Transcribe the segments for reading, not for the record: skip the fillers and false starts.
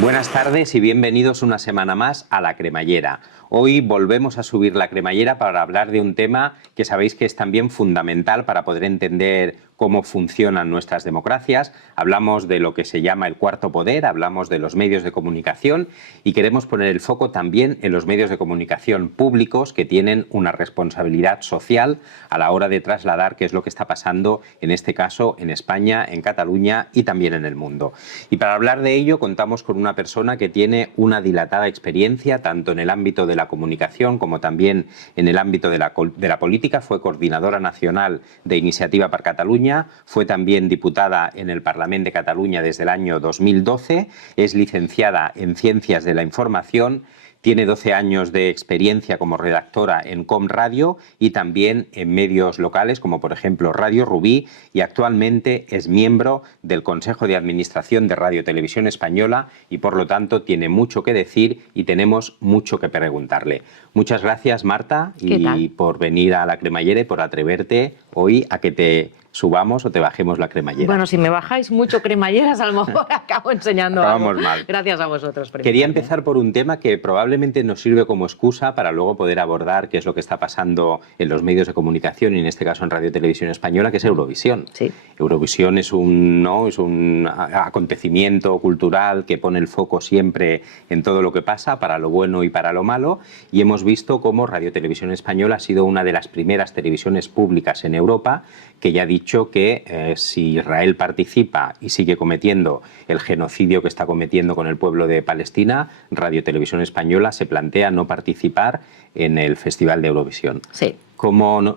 Buenas tardes y bienvenidos una semana más a La Cremallera. Hoy volvemos a subir la cremallera para hablar de un tema que sabéis que es también fundamental para poder entender cómo funcionan nuestras democracias. Hablamos de lo que se llama el cuarto poder, hablamos de los medios de comunicación y queremos poner el foco también en los medios de comunicación públicos que tienen una responsabilidad social a la hora de trasladar qué es lo que está pasando, en este caso, en España, en Cataluña y también en el mundo. Y para hablar de ello contamos con una persona que tiene una dilatada experiencia tanto en el ámbito de la comunicación como también en el ámbito de la política. Fue coordinadora nacional de Iniciativa per Catalunya, fue también diputada en el Parlament de Cataluña desde el año 2012, es licenciada en Ciencias de la Información, tiene 12 años de experiencia como redactora en Com Radio y también en medios locales como por ejemplo Radio Rubí, y actualmente es miembro del Consejo de Administración de Radio Televisión Española y por lo tanto tiene mucho que decir y tenemos mucho que preguntarle. Muchas gracias, Marta, y por venir a La Cremallera y por atreverte hoy a que te subamos o te bajemos la cremallera. Bueno, si me bajáis mucho cremalleras, a lo mejor acabo enseñando Acabamos algo. mal. Gracias a vosotros. Quería empezar por un tema que probablemente nos sirve como excusa para luego poder abordar qué es lo que está pasando en los medios de comunicación y en este caso en Radio Televisión Española, que es Eurovisión. Sí. Eurovisión es un acontecimiento cultural que pone el foco siempre en todo lo que pasa, para lo bueno y para lo malo, y hemos visto cómo Radio Televisión Española ha sido una de las primeras televisiones públicas en Europa que ya ha dicho que si Israel participa y sigue cometiendo el genocidio que está cometiendo con el pueblo de Palestina, Radio Televisión Española se plantea no participar en el Festival de Eurovisión. Sí.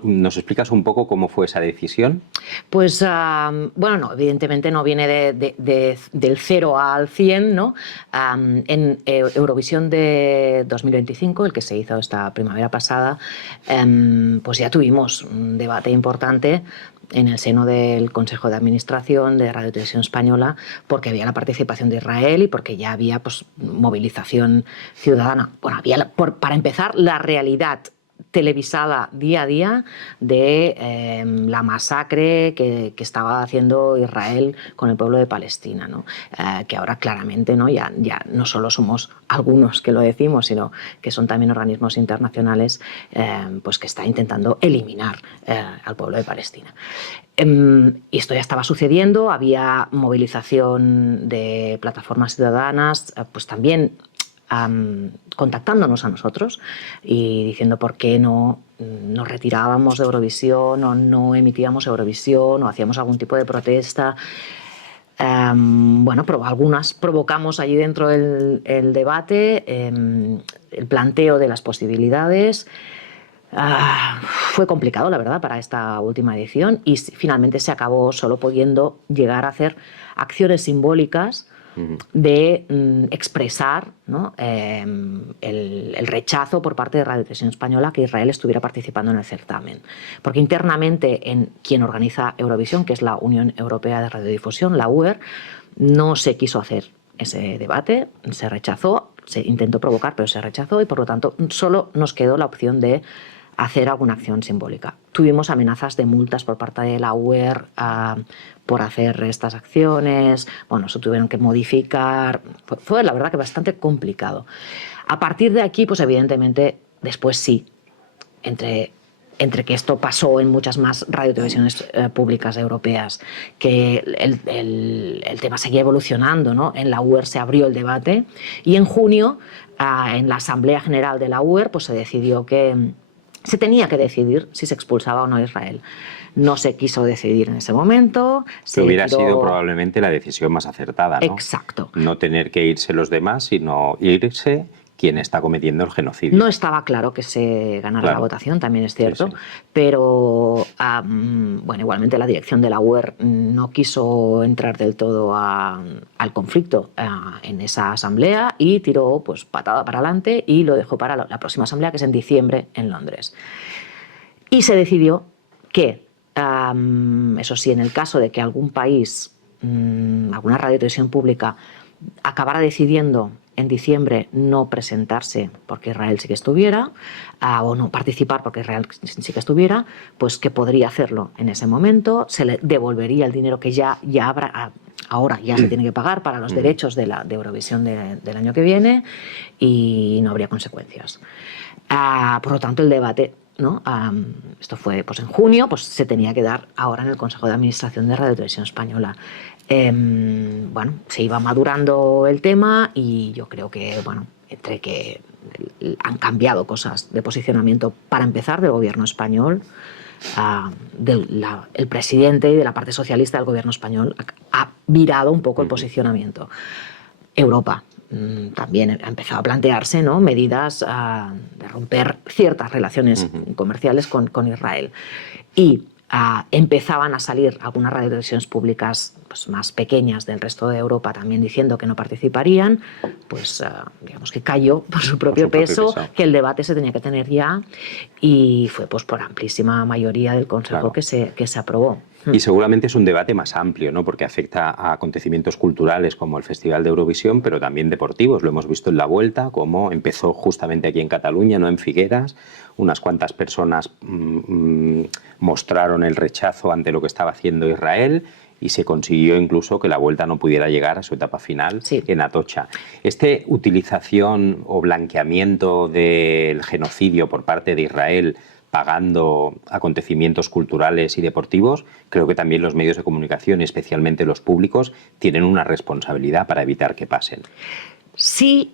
¿Nos explicas un poco cómo fue esa decisión? Pues, bueno, no, evidentemente no viene del 0 al 100, ¿no? En Eurovisión de 2025, el que se hizo esta primavera pasada, pues ya tuvimos un debate importante en el seno del Consejo de Administración de Radio Televisión Española, porque había la participación de Israel y porque ya había pues, movilización ciudadana. Bueno, había, para empezar, la realidad televisada día a día de la masacre que estaba haciendo Israel con el pueblo de Palestina, ¿no? Que ahora claramente, ¿no? Ya no solo somos algunos que lo decimos, sino que son también organismos internacionales pues que está intentando eliminar al pueblo de Palestina. Y esto ya estaba sucediendo, había movilización de plataformas ciudadanas, pues también contactándonos a nosotros y diciendo por qué no nos retirábamos de Eurovisión o no emitíamos Eurovisión o hacíamos algún tipo de protesta. Bueno, algunas provocamos allí dentro el debate, el planteo de las posibilidades. Fue complicado, la verdad, para esta última edición y finalmente se acabó solo pudiendo llegar a hacer acciones simbólicas de expresar, ¿no? el rechazo por parte de Radio Televisión Española que Israel estuviera participando en el certamen. Porque internamente en quien organiza Eurovisión, que es la Unión Europea de Radiodifusión, la UER, no se quiso hacer ese debate, se rechazó, se intentó provocar, pero se rechazó y por lo tanto solo nos quedó la opción de hacer alguna acción simbólica. Tuvimos amenazas de multas por parte de la UER por hacer estas acciones, bueno, se tuvieron que modificar, fue la verdad que bastante complicado. A partir de aquí, pues evidentemente, después sí, entre que esto pasó en muchas más radiotelevisiones públicas europeas, que el tema seguía evolucionando, ¿no? En la UER se abrió el debate y en junio, en la Asamblea General de la UER, pues se decidió que se tenía que decidir si se expulsaba o no a Israel. No se quiso decidir en ese momento. Que hubiera sido probablemente la decisión más acertada, ¿no? Exacto. No tener que irse los demás, sino irse quien está cometiendo el genocidio. No estaba claro que se ganara la votación, también es cierto, sí. Pero bueno, igualmente la dirección de la UER no quiso entrar del todo al conflicto en esa asamblea y tiró pues patada para adelante y lo dejó para la próxima asamblea, que es en diciembre en Londres. Y se decidió que, eso sí, en el caso de que algún país, alguna radiotelevisión pública, acabara decidiendo en diciembre no presentarse porque Israel sí que estuviera, o no participar porque Israel sí que estuviera, pues que podría hacerlo en ese momento, se le devolvería el dinero que ya ahora ya se tiene que pagar para los derechos de Eurovisión del año que viene y no habría consecuencias. Por lo tanto, el debate, ¿no? Esto fue pues, en junio, pues se tenía que dar ahora en el Consejo de Administración de Radio Televisión Española. Bueno, se iba madurando el tema y yo creo que, bueno, entre que han cambiado cosas de posicionamiento, para empezar, del gobierno español, el presidente y de la parte socialista del gobierno español ha virado un poco el posicionamiento. Europa también ha empezado a plantearse, ¿no?, medidas de romper ciertas relaciones comerciales con Israel. Y empezaban a salir algunas radiotelevisiones públicas pues, más pequeñas del resto de Europa también diciendo que no participarían, pues digamos que cayó por su propio peso, que el debate se tenía que tener ya, y fue pues por amplísima mayoría del Consejo que se aprobó. Y seguramente es un debate más amplio, ¿no?, porque afecta a acontecimientos culturales como el Festival de Eurovisión, pero también deportivos. Lo hemos visto en la Vuelta, como empezó justamente aquí en Cataluña, no en Figueras. Unas cuantas personas mostraron el rechazo ante lo que estaba haciendo Israel y se consiguió incluso que la Vuelta no pudiera llegar a su etapa final en Atocha. Esta utilización o blanqueamiento del genocidio por parte de Israel pagando acontecimientos culturales y deportivos, creo que también los medios de comunicación, especialmente los públicos, tienen una responsabilidad para evitar que pasen. Sí,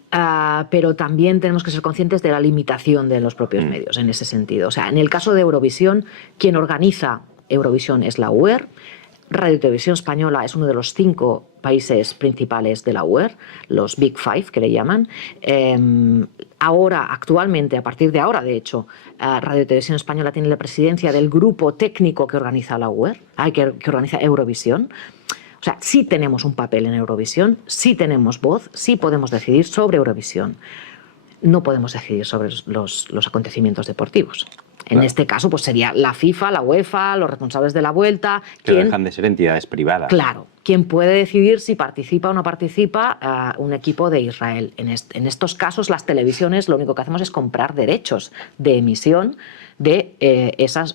pero también tenemos que ser conscientes de la limitación de los propios medios en ese sentido. O sea, en el caso de Eurovisión, quien organiza Eurovisión es la UER. Radio Televisión Española es uno de los 5 países principales de la UER, los Big Five que le llaman. Ahora, actualmente, a partir de ahora, de hecho, Radio Televisión Española tiene la presidencia del grupo técnico que organiza la UER, que organiza Eurovisión. O sea, sí tenemos un papel en Eurovisión, sí tenemos voz, sí podemos decidir sobre Eurovisión. No podemos decidir sobre los acontecimientos deportivos. En este caso, pues sería la FIFA, la UEFA, los responsables de la Vuelta. Que dejan de ser entidades privadas. Claro. ¿Quién puede decidir si participa o no participa un equipo de Israel? En estos casos, las televisiones lo único que hacemos es comprar derechos de emisión de esos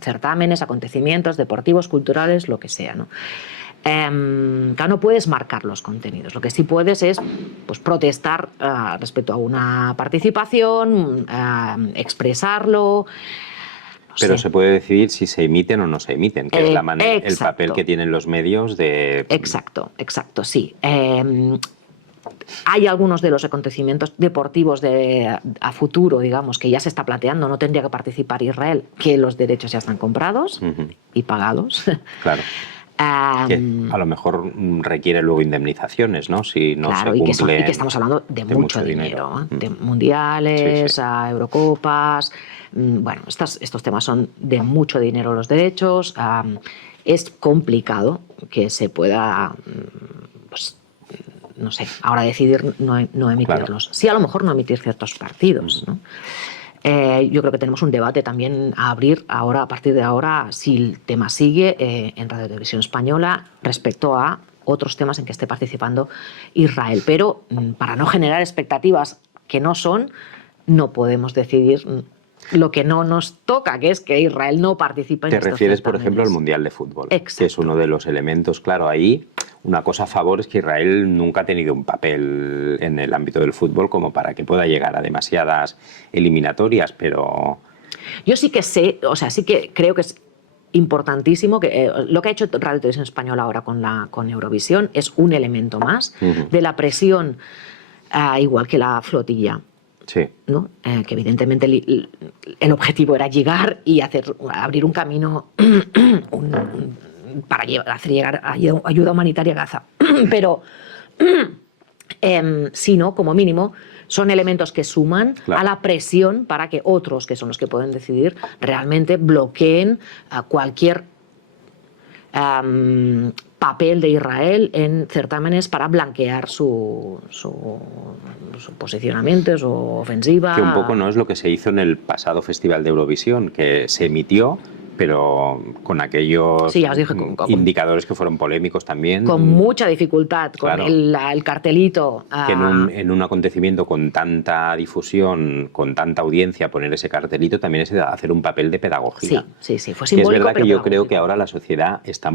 certámenes, acontecimientos deportivos, culturales, lo que sea, ¿no? Claro, no puedes marcar los contenidos. Lo que sí puedes es pues, protestar respecto a una participación, expresarlo. Pero se puede decidir si se emiten o no se emiten, que es la manera, el papel que tienen los medios de... Exacto, sí. Hay algunos de los acontecimientos deportivos a futuro, digamos, que ya se está planteando, no tendría que participar Israel, que los derechos ya están comprados y pagados. Claro. Que a lo mejor requiere luego indemnizaciones, ¿no? Si no claro, se cumple. Y que estamos hablando de mucho dinero. De mundiales, a Eurocopas. Bueno, estos temas son de mucho dinero los derechos. Es complicado que se pueda, pues, no sé, ahora decidir no emitirlos. Claro. Sí, a lo mejor no emitir ciertos partidos, ¿no? Yo creo que tenemos un debate también a abrir ahora, a partir de ahora, si el tema sigue en Radio Televisión Española respecto a otros temas en que esté participando Israel. Pero para no generar expectativas que no son, no podemos decidir lo que no nos toca, que es que Israel no participe en estos certámenes. Te refieres, por ejemplo, al Mundial de Fútbol, Exacto. Que es uno de los elementos, claro, ahí. Una cosa a favor es que Israel nunca ha tenido un papel en el ámbito del fútbol como para que pueda llegar a demasiadas eliminatorias, pero... Yo sí que sé, o sea, sí que creo que es importantísimo que lo que ha hecho Radio Televisión Española ahora con Eurovisión es un elemento más de la presión, igual que la flotilla. Sí. ¿No? Que evidentemente el objetivo era llegar y abrir un camino para hacer llegar ayuda humanitaria a Gaza. Pero, si no, como mínimo, son elementos que suman a la presión para que otros, que son los que pueden decidir, realmente bloqueen cualquier papel de Israel en certámenes para blanquear su posicionamiento, su ofensiva. Que un poco no es lo que se hizo en el pasado Festival de Eurovisión, que se emitió, pero con aquellos Sí, ya os dije, indicadores que fueron polémicos también. Con mucha dificultad, con claro, el cartelito. Que en un acontecimiento con tanta difusión, con tanta audiencia, poner ese cartelito también es hacer un papel de pedagogía. Sí, fue Que simbólico. es verdad pero que yo creo que ahora la sociedad exige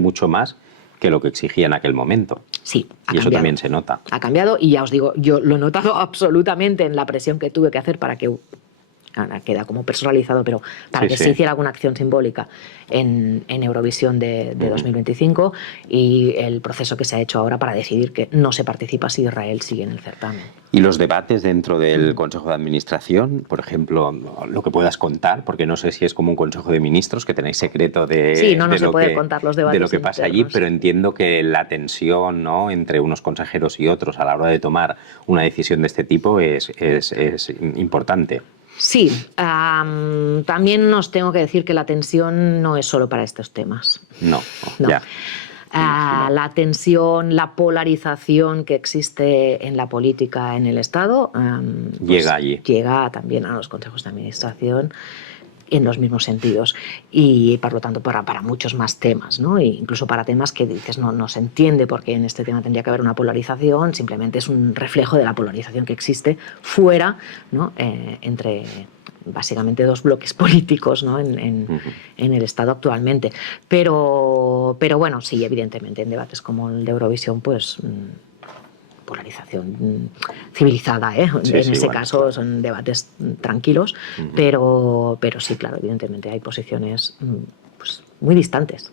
mucho más que lo que exigía en aquel momento. Sí, y eso también se nota. Ha cambiado y ya os digo, yo lo he notado absolutamente en la presión que tuve que hacer para que, ahora queda como personalizado, pero para que se hiciera alguna acción simbólica en Eurovisión de 2025, y el proceso que se ha hecho ahora para decidir que no se participa si Israel sigue en el certamen. Y los debates dentro del Consejo de Administración, por ejemplo, lo que puedas contar, porque no sé si es como un Consejo de Ministros, que tenéis secreto de, no se puede contar los debates de lo que pasa allí, internos. pero entiendo que la tensión, ¿no?, entre unos consejeros y otros a la hora de tomar una decisión de este tipo es importante. Sí, también os tengo que decir que la tensión no es solo para estos temas. No. Ya. La tensión, la polarización que existe en la política en el Estado llega allí. Llega también a los consejos de administración en los mismos sentidos, y por lo tanto para muchos más temas, ¿no? E incluso para temas que dices no se entiende porque en este tema tendría que haber una polarización, simplemente es un reflejo de la polarización que existe fuera, ¿no?, entre básicamente dos bloques políticos, ¿no?, en el Estado actualmente. Pero bueno, sí, evidentemente en debates como el de Eurovisión, pues polarización civilizada, ¿eh? En ese caso son debates tranquilos, pero sí, claro, evidentemente hay posiciones pues, muy distantes.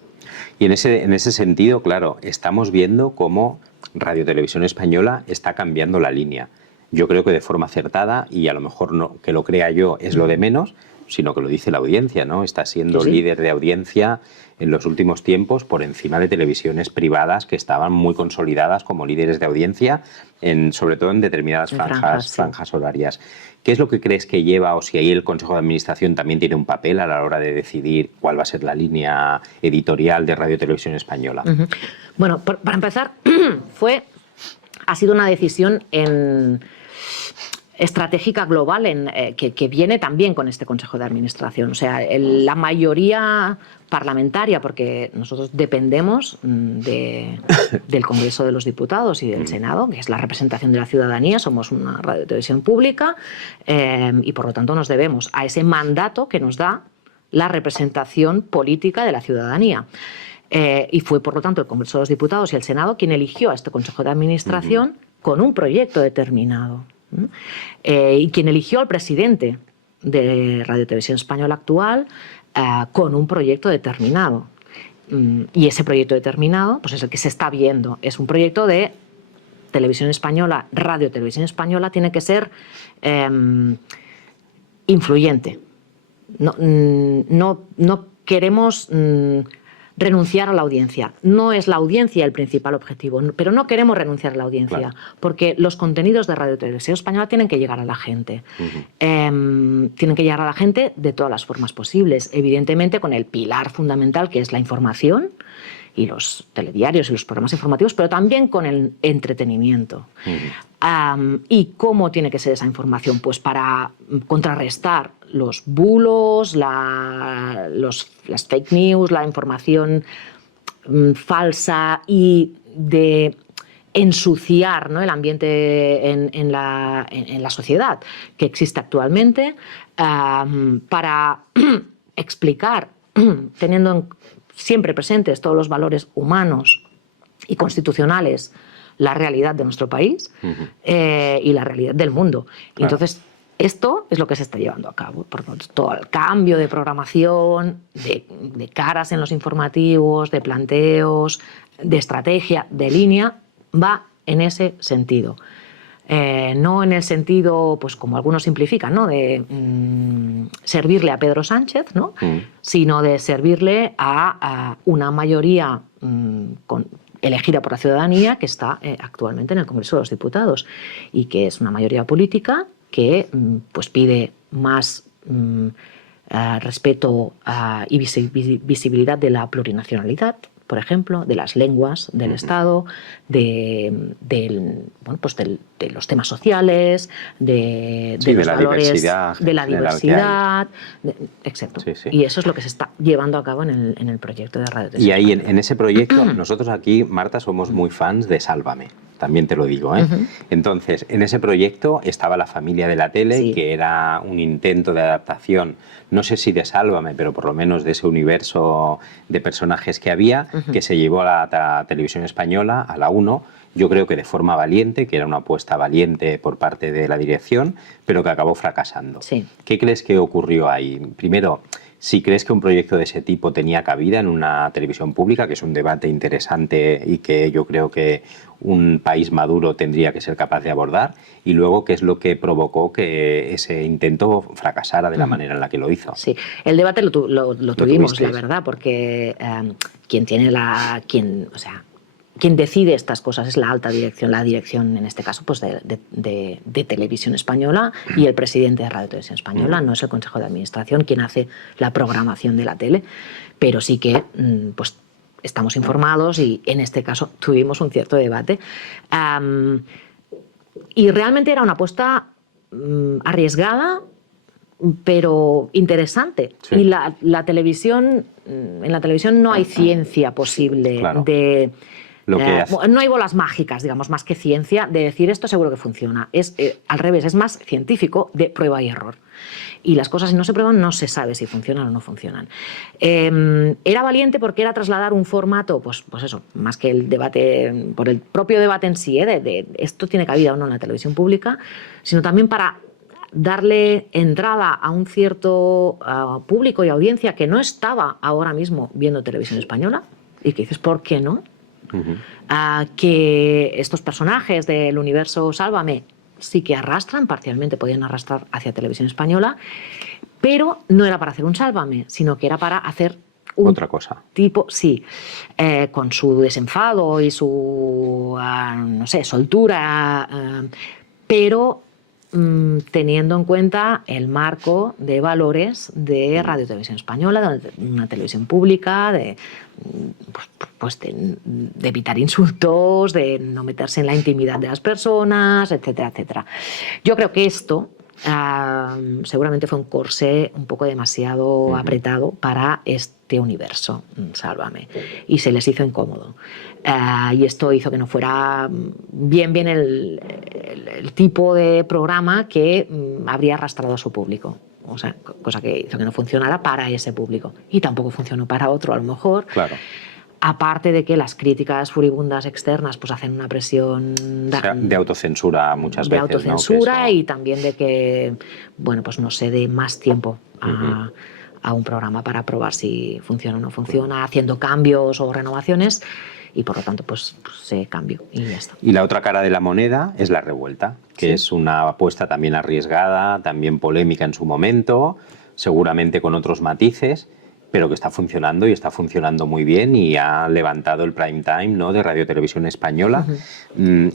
Y en ese sentido, claro, estamos viendo cómo Radio Televisión Española está cambiando la línea. Yo creo que de forma acertada, y a lo mejor no que lo crea yo es lo de menos, sino que lo dice la audiencia, ¿no? Está siendo líder de audiencia en los últimos tiempos por encima de televisiones privadas que estaban muy consolidadas como líderes de audiencia, sobre todo en determinadas franjas horarias. ¿Qué es lo que crees que lleva, o si ahí el Consejo de Administración también tiene un papel a la hora de decidir cuál va a ser la línea editorial de Radio Televisión Española? Bueno, para empezar, ha sido una decisión estratégica global que viene también con este Consejo de Administración. O sea, la mayoría parlamentaria, porque nosotros dependemos del Congreso de los Diputados y del Senado, que es la representación de la ciudadanía, somos una radiotelevisión pública, y por lo tanto nos debemos a ese mandato que nos da la representación política de la ciudadanía. Y fue, por lo tanto, el Congreso de los Diputados y el Senado quien eligió a este Consejo de Administración con un proyecto determinado. Y quien eligió al presidente de Radio Televisión Española actual con un proyecto determinado. Y ese proyecto determinado pues es el que se está viendo. Es un proyecto de Televisión Española, Radio Televisión Española tiene que ser influyente. No queremos renunciar a la audiencia. No es la audiencia el principal objetivo, pero no queremos renunciar a la audiencia, porque los contenidos de Radio Televisión Española tienen que llegar a la gente. Tienen que llegar a la gente de todas las formas posibles, evidentemente con el pilar fundamental que es la información y los telediarios y los programas informativos, pero también con el entretenimiento. ¿Y cómo tiene que ser esa información? Pues para contrarrestar los bulos, las fake news, la información falsa, y de ensuciar, ¿no?, el ambiente en la sociedad que existe actualmente, para explicar, teniendo siempre presentes todos los valores humanos y constitucionales, la realidad de nuestro país y la realidad del mundo. Y entonces, esto es lo que se está llevando a cabo. Por lo tanto, todo el cambio de programación, de caras en los informativos, de planteos, de estrategia, de línea, va en ese sentido. No en el sentido, pues como algunos simplifican, ¿no?, de servirle a Pedro Sánchez, ¿no?, sino de servirle a una mayoría elegida por la ciudadanía que está actualmente en el Congreso de los Diputados, y que es una mayoría política que pues pide más respeto y visibilidad de la plurinacionalidad, por ejemplo, de las lenguas del Estado, de los temas sociales, de los valores, de la diversidad, etc. Sí, sí. Y eso es lo que se está llevando a cabo en el proyecto de Radio Y ahí en ese proyecto, nosotros aquí, Marta, somos muy fans de Sálvame. También te lo digo, ¿eh? Entonces, en ese proyecto estaba La familia de la tele, Sí. que era un intento de adaptación, no sé si de Sálvame, pero por lo menos de ese universo de personajes que había, que se llevó a la televisión española, a la 1, yo creo que de forma valiente, que era una apuesta valiente por parte de la dirección, pero que acabó fracasando. Sí. ¿Qué crees que ocurrió ahí? Primero, si crees que un proyecto de ese tipo tenía cabida en una televisión pública, que es un debate interesante y que yo creo que un país maduro tendría que ser capaz de abordar, y luego qué es lo que provocó que ese intento fracasara de la manera en la que lo hizo. Sí, el debate lo tuvimos, tuvisteis. la verdad, porque quien decide estas cosas es la alta dirección, la dirección en este caso pues de Televisión Española, y el presidente de Radio Televisión Española, no es el Consejo de Administración quien hace la programación de la tele, pero sí que pues estamos informados y en este caso tuvimos un cierto debate. Y realmente era una apuesta arriesgada, pero interesante. Sí. Y la televisión, en la televisión no hay ciencia posible, Claro. de... Lo que hace. No hay bolas mágicas, digamos, más que ciencia, de decir esto seguro que funciona. Es al revés, es más científico, de prueba y error. Y las cosas, si no se prueban, no se sabe si funcionan o no funcionan. Era valiente porque era trasladar un formato, pues eso, más que el debate, por el propio debate en sí, de esto tiene cabida o no en la televisión pública, sino también para darle entrada a un cierto público y audiencia que no estaba ahora mismo viendo televisión española, y que dices, ¿por qué no? Que estos personajes del universo Sálvame sí que arrastran, parcialmente podían arrastrar hacia televisión española, pero no era para hacer un Sálvame, sino que era para hacer un Otra cosa. tipo, sí, con su desenfado y su, no sé, soltura, pero teniendo en cuenta el marco de valores de Radio Televisión Española, de una televisión pública, de evitar insultos, de no meterse en la intimidad de las personas, etcétera, etcétera. Yo creo que esto seguramente fue un corsé un poco demasiado apretado para este universo, Sálvame, y se les hizo incómodo. Y esto hizo que no fuera bien el tipo de programa que habría arrastrado a su público. O sea, cosa que hizo que no funcionara para ese público. Y tampoco funcionó para otro, a lo mejor. Claro. Aparte de que las críticas furibundas externas pues hacen una presión de autocensura muchas veces. De autocensura, ¿no? Que eso... y también de que, bueno, pues no se dé más tiempo a un programa para probar si funciona o no funciona, haciendo cambios o renovaciones, y por lo tanto pues se cambió y ya está. Y la otra cara de la moneda es La Revuelta, que sí. Es una apuesta también arriesgada, también polémica en su momento, seguramente con otros matices, pero que está funcionando y está funcionando muy bien y ha levantado el prime time, ¿no?, de Radio Televisión Española.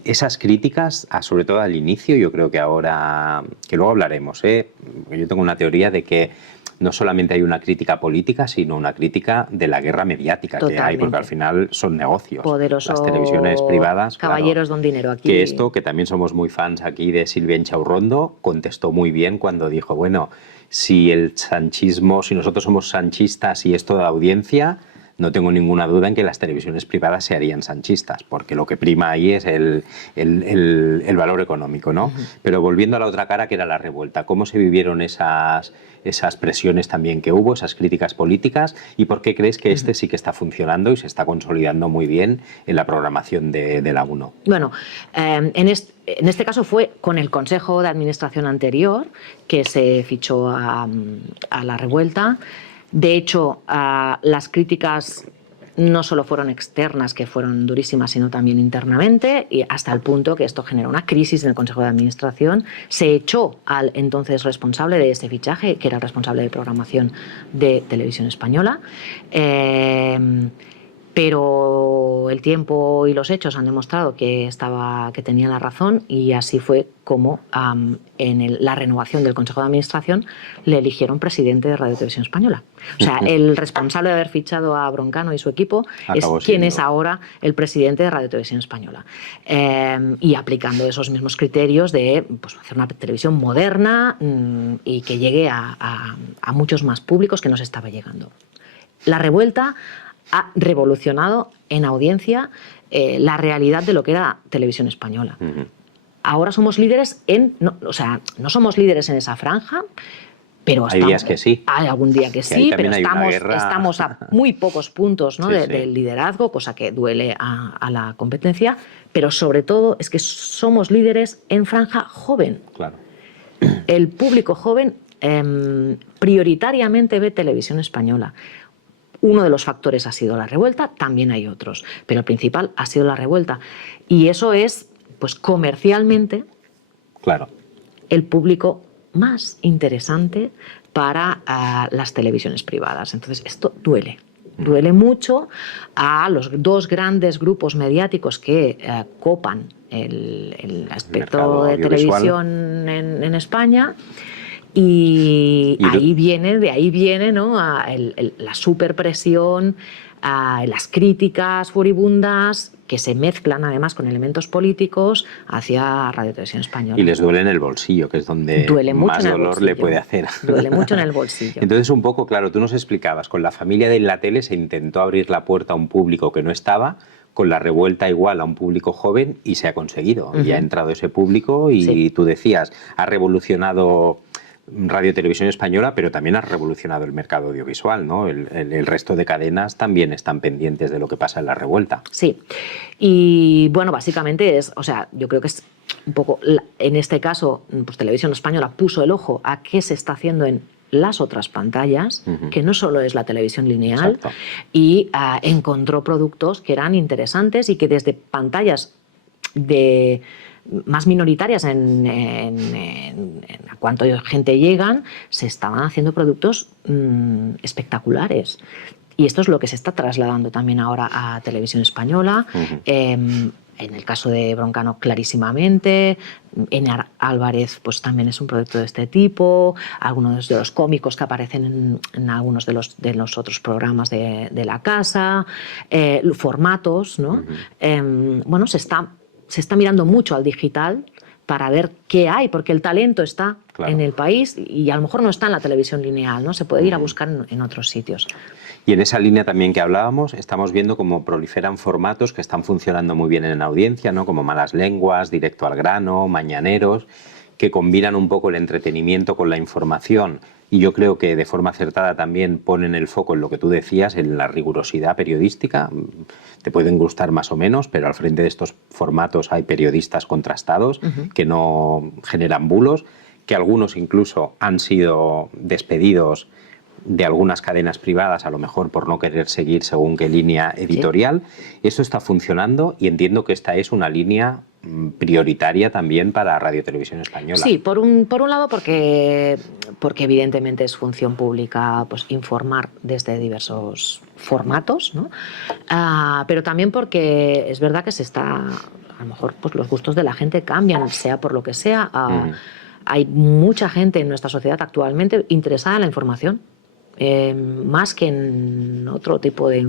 Esas críticas, sobre todo al inicio, yo creo que ahora, que luego hablaremos, yo tengo una teoría de que no solamente hay una crítica política, sino una crítica de la guerra mediática. Totalmente. Que hay, porque al final son negocios. Poderoso, las televisiones privadas. Caballeros, claro, don dinero aquí. Que esto, que también somos muy fans aquí de Silvia Inchaurrondo, contestó muy bien cuando dijo, bueno, si el sanchismo, si nosotros somos sanchistas y esto da audiencia, no tengo ninguna duda en que las televisiones privadas se harían sanchistas, porque lo que prima ahí es el valor económico, ¿no? Pero volviendo a la otra cara, que era La Revuelta, ¿cómo se vivieron esas presiones también que hubo, esas críticas políticas, y por qué crees que este sí que está funcionando y se está consolidando muy bien en la programación de la 1? Bueno, en este caso fue con el Consejo de Administración anterior que se fichó a La Revuelta. De hecho, las críticas no solo fueron externas, que fueron durísimas, sino también internamente, y hasta el punto que esto generó una crisis en el Consejo de Administración. Se echó al entonces responsable de este fichaje, que era el responsable de programación de Televisión Española. pero el tiempo y los hechos han demostrado que tenía la razón, y así fue como la renovación del Consejo de Administración le eligieron presidente de Radio Televisión Española. O sea, el responsable de haber fichado a Broncano y su equipo es quien es ahora el presidente de Radio Televisión Española. Y aplicando esos mismos criterios de pues, hacer una televisión moderna y que llegue a muchos más públicos que nos estaba llegando. La Revuelta ha revolucionado en audiencia la realidad de lo que era Televisión Española. Ahora somos líderes no somos líderes en esa franja, pero hay días que sí. Hay algún día que sí, pero estamos a muy pocos puntos, ¿no? Del liderazgo, cosa que duele a la competencia, pero sobre todo es que somos líderes en franja joven. Claro. El público joven prioritariamente ve Televisión Española. Uno de los factores ha sido La Revuelta, también hay otros, pero el principal ha sido La Revuelta. Y eso es, pues comercialmente, claro, el público más interesante para las televisiones privadas. Entonces, esto duele. Duele mucho a los dos grandes grupos mediáticos que copan el aspecto de televisión en España. Y de ahí viene, ¿no? La superpresión, las críticas furibundas que se mezclan además con elementos políticos hacia Radio Televisión Española. Y les duele en el bolsillo, que es donde más dolor le puede hacer. Duele mucho en el bolsillo. Entonces, un poco, claro, tú nos explicabas, con La Familia de la tele se intentó abrir la puerta a un público que no estaba, con La Revuelta igual a un público joven, y se ha conseguido. Y ha entrado ese público y tú decías, ha revolucionado Radio Televisión Española, pero también ha revolucionado el mercado audiovisual, ¿no? El resto de cadenas también están pendientes de lo que pasa en La Revuelta. Sí, y bueno, básicamente yo creo que es un poco, en este caso, pues Televisión Española puso el ojo a qué se está haciendo en las otras pantallas, que no solo es la televisión lineal. Exacto. Y encontró productos que eran interesantes y que desde pantallas más minoritarias en a cuánto gente llegan, se estaban haciendo productos espectaculares. Y esto es lo que se está trasladando también ahora a Televisión Española. En el caso de Broncano, clarísimamente. Enar Álvarez, pues también es un proyecto de este tipo. Algunos de los cómicos que aparecen en algunos de los otros programas de la casa. Formatos, ¿no? Bueno, se está mirando mucho al digital para ver qué hay, porque el talento está en el país y a lo mejor no está en la televisión lineal, ¿no? Se puede ir a buscar en otros sitios. Y en esa línea también que hablábamos, estamos viendo cómo proliferan formatos que están funcionando muy bien en audiencia, ¿no? Como Malas Lenguas, Directo al Grano, Mañaneros, que combinan un poco el entretenimiento con la información. Y yo creo que de forma acertada también ponen el foco en lo que tú decías, en la rigurosidad periodística. Te pueden gustar más o menos, pero al frente de estos formatos hay periodistas contrastados que no generan bulos, que algunos incluso han sido despedidos de algunas cadenas privadas, a lo mejor por no querer seguir según qué línea editorial. Sí. Eso está funcionando y entiendo que esta es una línea prioritaria también para Radio Televisión Española. Sí, por un lado porque evidentemente es función pública pues, informar desde diversos formatos, ¿no? Pero también porque es verdad que a lo mejor pues, los gustos de la gente cambian, sea por lo que sea. Hay mucha gente en nuestra sociedad actualmente interesada en la información. Más que en otro tipo de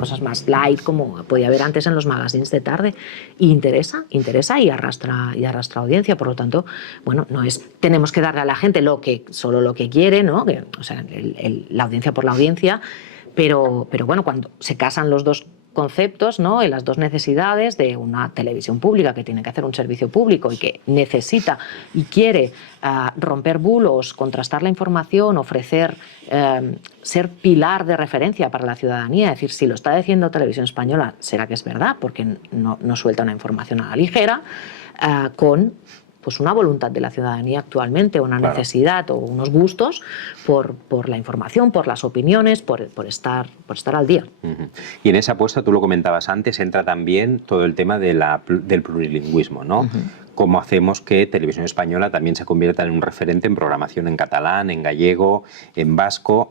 cosas más light, como podía haber antes en los magazines de tarde. Y interesa y arrastra audiencia. Por lo tanto, bueno, no es tenemos que darle a la gente solo lo que quiere, ¿no? O sea, la audiencia por la audiencia, pero bueno, cuando se casan los dos conceptos, ¿no? Y las dos necesidades de una televisión pública que tiene que hacer un servicio público y que necesita y quiere romper bulos, contrastar la información, ofrecer, ser pilar de referencia para la ciudadanía. Es decir, si lo está diciendo Televisión Española, será que es verdad, porque no suelta una información a la ligera, con pues una voluntad de la ciudadanía actualmente, una necesidad o unos gustos por la información, por las opiniones, por estar al día. Y en esa apuesta, tú lo comentabas antes, entra también todo el tema del plurilingüismo, ¿no? Cómo hacemos que Televisión Española también se convierta en un referente en programación en catalán, en gallego, en vasco.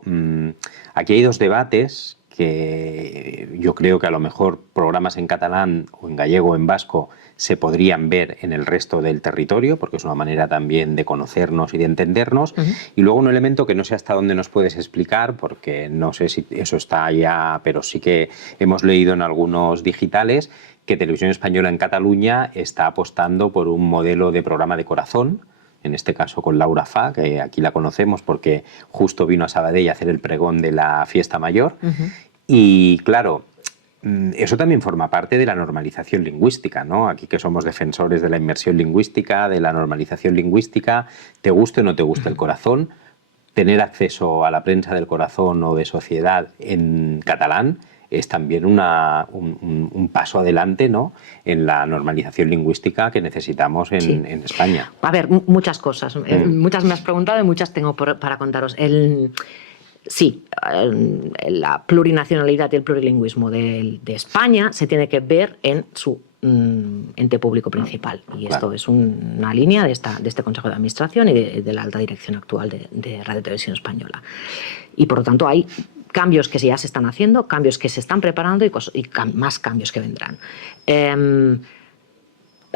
Aquí hay dos debates que yo creo que a lo mejor programas en catalán o en gallego o en vasco se podrían ver en el resto del territorio, porque es una manera también de conocernos y de entendernos. Y luego un elemento que no sé hasta dónde nos puedes explicar, porque no sé si eso está ya, pero sí que hemos leído en algunos digitales que Televisión Española en Cataluña está apostando por un modelo de programa de corazón, en este caso con Laura Fa, que aquí la conocemos porque justo vino a Sabadell a hacer el pregón de la fiesta mayor. Y claro, eso también forma parte de la normalización lingüística, ¿no? Aquí que somos defensores de la inmersión lingüística, de la normalización lingüística, te guste o no te guste el corazón, tener acceso a la prensa del corazón o de sociedad en catalán es también un paso adelante, ¿no?, en la normalización lingüística que necesitamos en España. A ver, muchas cosas. Muchas me has preguntado y muchas tengo para contaros. Sí, la plurinacionalidad y el plurilingüismo de España se tiene que ver en su ente público principal. Y esto es una línea de este Consejo de Administración y de la alta dirección actual de Radio Televisión Española. Y por lo tanto hay cambios que ya se están haciendo, cambios que se están preparando y más cambios que vendrán.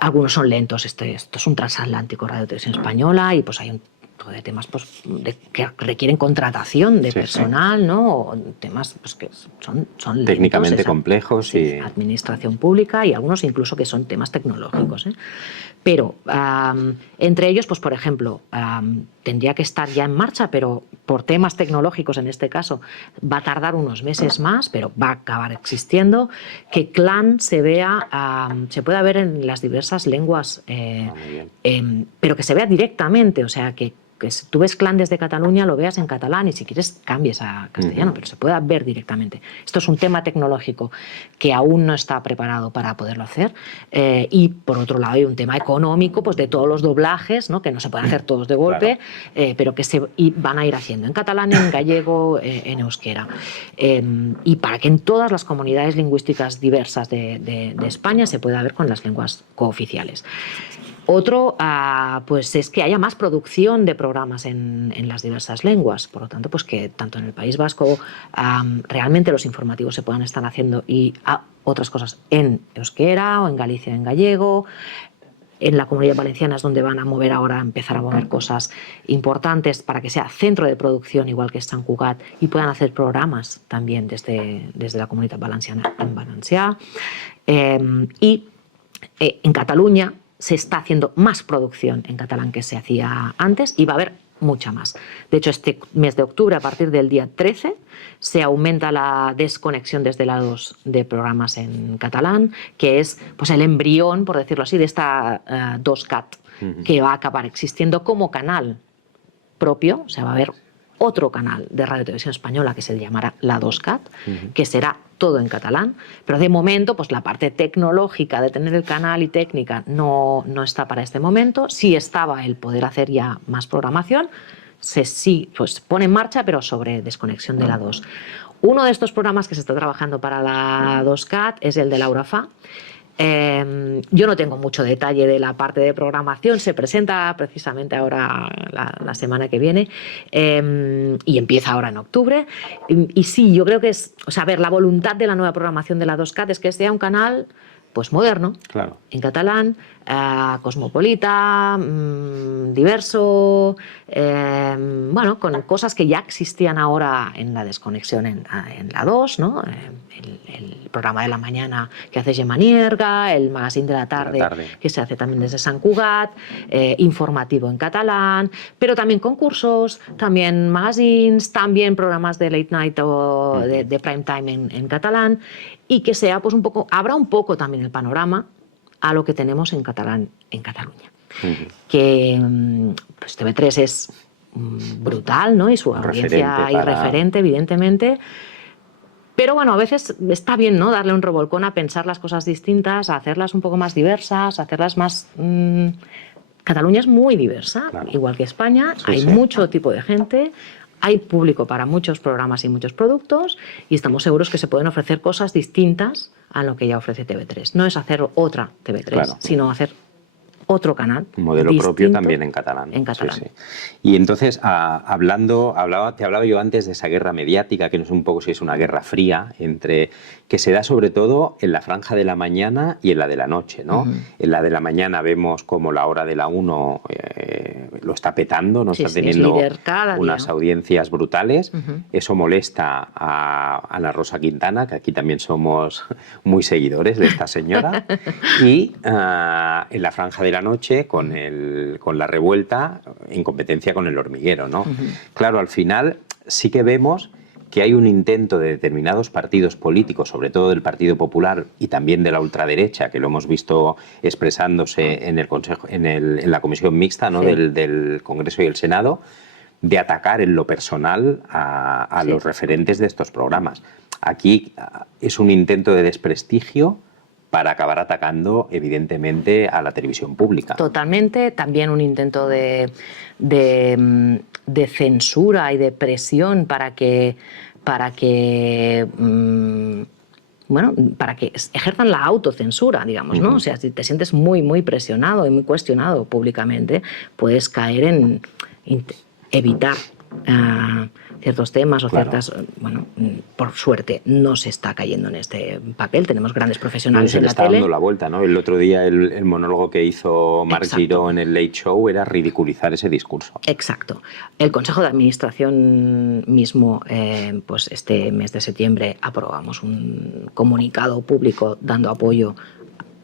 Algunos son lentos. Esto es un transatlántico Radio Televisión Española y pues hay un de temas pues, que requieren contratación de personal, ¿no? O temas pues, que son lentos, técnicamente complejos y administración pública, y algunos incluso que son temas tecnológicos, ¿eh? Pero entre ellos, pues por ejemplo, tendría que estar ya en marcha, pero por temas tecnológicos en este caso va a tardar unos meses más, pero va a acabar existiendo, que Clan se pueda ver en las diversas lenguas, pero que se vea directamente, o sea, que si tú ves Clan desde Cataluña, lo veas en catalán y si quieres cambies a castellano, pero se pueda ver directamente. Esto es un tema tecnológico que aún no está preparado para poderlo hacer, y por otro lado hay un tema económico, pues de todos los doblajes, ¿no?, que no se pueden hacer todos de golpe, pero que van a ir haciendo en catalán, en gallego, en euskera, y para que en todas las comunidades lingüísticas diversas de España se pueda ver con las lenguas cooficiales. Otro, pues es que haya más producción de programas en las diversas lenguas. Por lo tanto, pues que tanto en el País Vasco realmente los informativos se puedan estar haciendo y otras cosas en euskera o en Galicia en gallego. En la Comunidad Valenciana es donde van a empezar a mover cosas importantes para que sea centro de producción igual que es Sant Cugat y puedan hacer programas también desde la Comunidad Valenciana en valencià. Y en Cataluña se está haciendo más producción en catalán que se hacía antes y va a haber mucha más. De hecho, este mes de octubre, a partir del día 13, se aumenta la desconexión desde la 2 de programas en catalán, que es pues, el embrión, por decirlo así, de esta 2CAT, que va a acabar existiendo como canal propio. O sea, va a haber otro canal de Radio Televisión Española que se llamará la 2CAT, que será todo en catalán, pero de momento pues la parte tecnológica de tener el canal y técnica no está para este momento. Sí estaba el poder hacer ya más programación, pues pone en marcha, pero sobre desconexión de la 2. Uno de estos programas que se está trabajando para la 2CAT es el de Laura Fa. Yo no tengo mucho detalle de la parte de programación, se presenta precisamente ahora la semana que viene, y empieza ahora en octubre. Y sí, yo creo que la voluntad de la nueva programación de la 2CAT es que sea un canal pues moderno, en catalán, cosmopolita, diverso, bueno, con cosas que ya existían ahora en la desconexión en la 2, ¿no? El programa de la mañana que hace Gemma Nierga, el magazine de la tarde que se hace también desde Sant Cugat, informativo en catalán, pero también concursos, también magazines, también programas de late night o de prime time en catalán, y que sea pues abra un poco también el panorama a lo que tenemos en catalán en Cataluña. Que pues TV3 es brutal, ¿no? Y su audiencia y referente, evidentemente. Pero bueno, a veces está bien, ¿no?, darle un revolcón a pensar las cosas distintas, a hacerlas un poco más diversas, a hacerlas más... Cataluña es muy diversa, igual que España, hay mucho tipo de gente, hay público para muchos programas y muchos productos, y estamos seguros que se pueden ofrecer cosas distintas a lo que ya ofrece TV3. No es hacer otra TV3, sino hacer otro canal. Un modelo propio también en catalán. En catalán. Sí, sí. Y entonces, te hablaba yo antes de esa guerra mediática, que no sé un poco si es una guerra fría, que se da sobre todo en la franja de la mañana y en la de la noche, ¿no? En la de la mañana vemos como la hora de la 1 lo está petando, ¿no? Sí, Está sí, teniendo es líder cada unas día. audiencias brutales. Eso molesta a Ana Rosa Quintana, que aquí también somos muy seguidores de esta señora. Y en la franja de la noche, con la revuelta, en competencia con El Hormiguero, ¿no? Claro, al final sí que vemos que hay un intento de determinados partidos políticos, sobre todo del Partido Popular y también de la ultraderecha, que lo hemos visto expresándose en el Consejo, en la comisión mixta, ¿no? Sí. del Congreso y el Senado, de atacar en lo personal a Sí. los referentes de estos programas. Aquí es un intento de desprestigio para acabar atacando, evidentemente, a la televisión pública. Totalmente, también un intento de censura y de presión para que ejerzan la autocensura, digamos, ¿no? O sea, si te sientes muy, muy presionado y muy cuestionado públicamente, puedes caer en evitar ciertos temas o Claro. ciertas... Bueno, por suerte no se está cayendo en este papel, tenemos grandes profesionales Se en le la está tele. dando la vuelta, ¿no? El otro día el monólogo que hizo Marc Exacto. Giró en el Late Show era ridiculizar ese discurso. Exacto. El Consejo de Administración mismo, pues este mes de septiembre aprobamos un comunicado público dando apoyo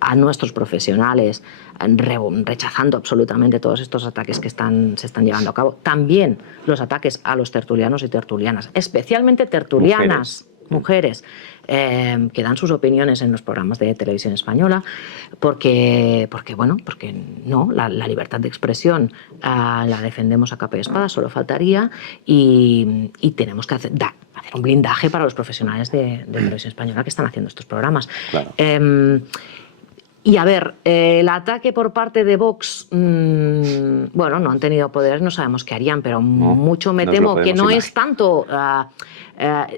a nuestros profesionales, rechazando absolutamente todos estos ataques que se están llevando a cabo. También los ataques a los tertulianos y tertulianas, especialmente tertulianas, mujeres, que dan sus opiniones en los programas de televisión española, porque no, la libertad de expresión la defendemos a capa y espada, solo faltaría, y tenemos que hacer un blindaje para los profesionales de televisión española que están haciendo estos programas. Claro. Y a ver, el ataque por parte de Vox, bueno, no han tenido poderes, no sabemos qué harían, pero mucho me temo que no es tanto...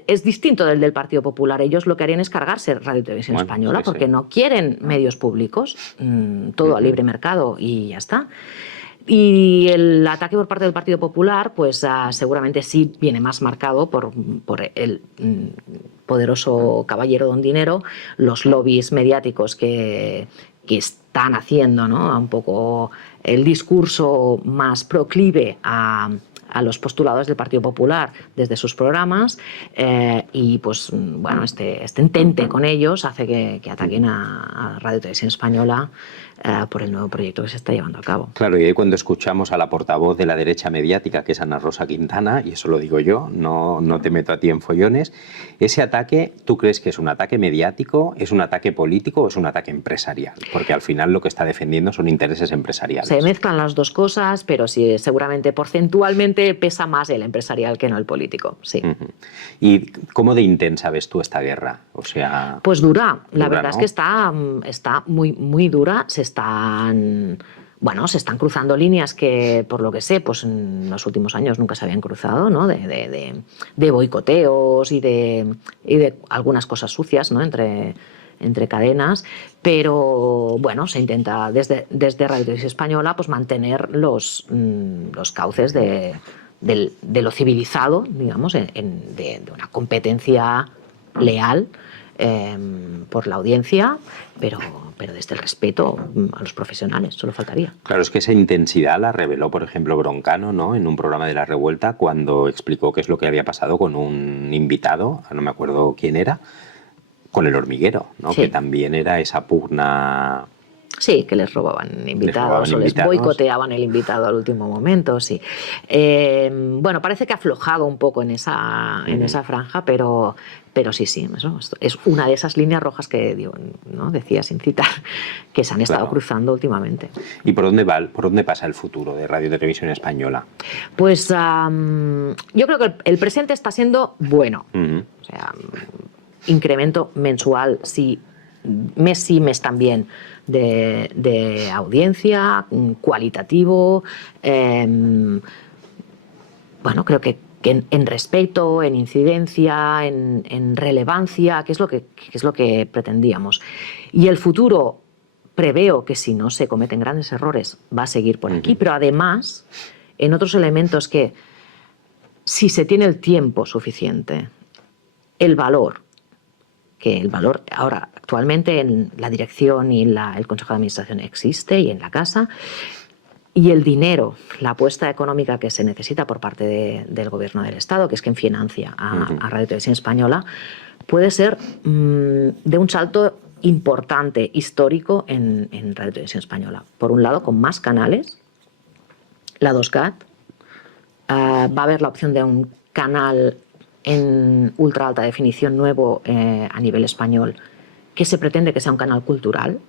es distinto del Partido Popular. Ellos lo que harían es cargarse Radio y Televisión Española, porque no quieren medios públicos, todo a libre mercado y ya está. Y el ataque por parte del Partido Popular, pues seguramente sí viene más marcado por el poderoso caballero don Dinero, los lobbies mediáticos que están haciendo, ¿no? Un poco el discurso más proclive a los postulados del Partido Popular desde sus programas, y pues bueno, este entente con ellos hace que ataquen a Radio y Televisión Española por el nuevo proyecto que se está llevando a cabo. Claro, y ahí cuando escuchamos a la portavoz de la derecha mediática, que es Ana Rosa Quintana, y eso lo digo yo, no te meto a ti en follones, ese ataque, ¿tú crees que es un ataque mediático, es un ataque político o es un ataque empresarial? Porque al final lo que está defendiendo son intereses empresariales. Se mezclan las dos cosas, pero sí, seguramente porcentualmente pesa más el empresarial que no el político, sí. ¿Y cómo de intensa ves tú esta guerra? O sea, pues dura, la verdad, ¿no? Es que está muy, muy dura. Se están cruzando líneas que, por lo que sé, pues en los últimos años nunca se habían cruzado, ¿no? De boicoteos y de algunas cosas sucias, ¿no? entre cadenas, pero bueno, se intenta desde Radio y Televisión Española pues mantener los cauces de lo civilizado, digamos, de una competencia leal por la audiencia, pero desde el respeto a los profesionales, solo faltaría. Claro, es que esa intensidad la reveló, por ejemplo, Broncano, ¿no? En un programa de La Revuelta, cuando explicó qué es lo que había pasado con un invitado, no me acuerdo quién era, con El Hormiguero, ¿no? Sí. Que también era esa pugna... Sí, que les robaban invitados o les boicoteaban el invitado al último momento, sí. Bueno, parece que ha aflojado un poco en esa franja, pero sí, eso es una de esas líneas rojas que ¿no? Decía sin citar, que se han estado cruzando últimamente. ¿Y por dónde pasa el futuro de Radio y Televisión Española? Pues yo creo que el presente está siendo bueno. O sea, incremento mensual, sí, mes sí, mes también, de audiencia, cualitativo, bueno, creo que en respeto, en incidencia, en relevancia, que es lo que pretendíamos. Y el futuro preveo que si no se cometen grandes errores va a seguir por aquí, pero además en otros elementos que si se tiene el tiempo suficiente, el valor ahora actualmente en la dirección y el Consejo de Administración existe y en la casa, y el dinero, la apuesta económica que se necesita por parte del Gobierno del Estado, que es quien financia a Radio Televisión Española, puede ser de un salto importante, histórico en Radio Televisión Española. Por un lado, con más canales, la 2CAT, va a haber la opción de un canal en ultra alta definición nuevo a nivel español, que se pretende que sea un canal cultural,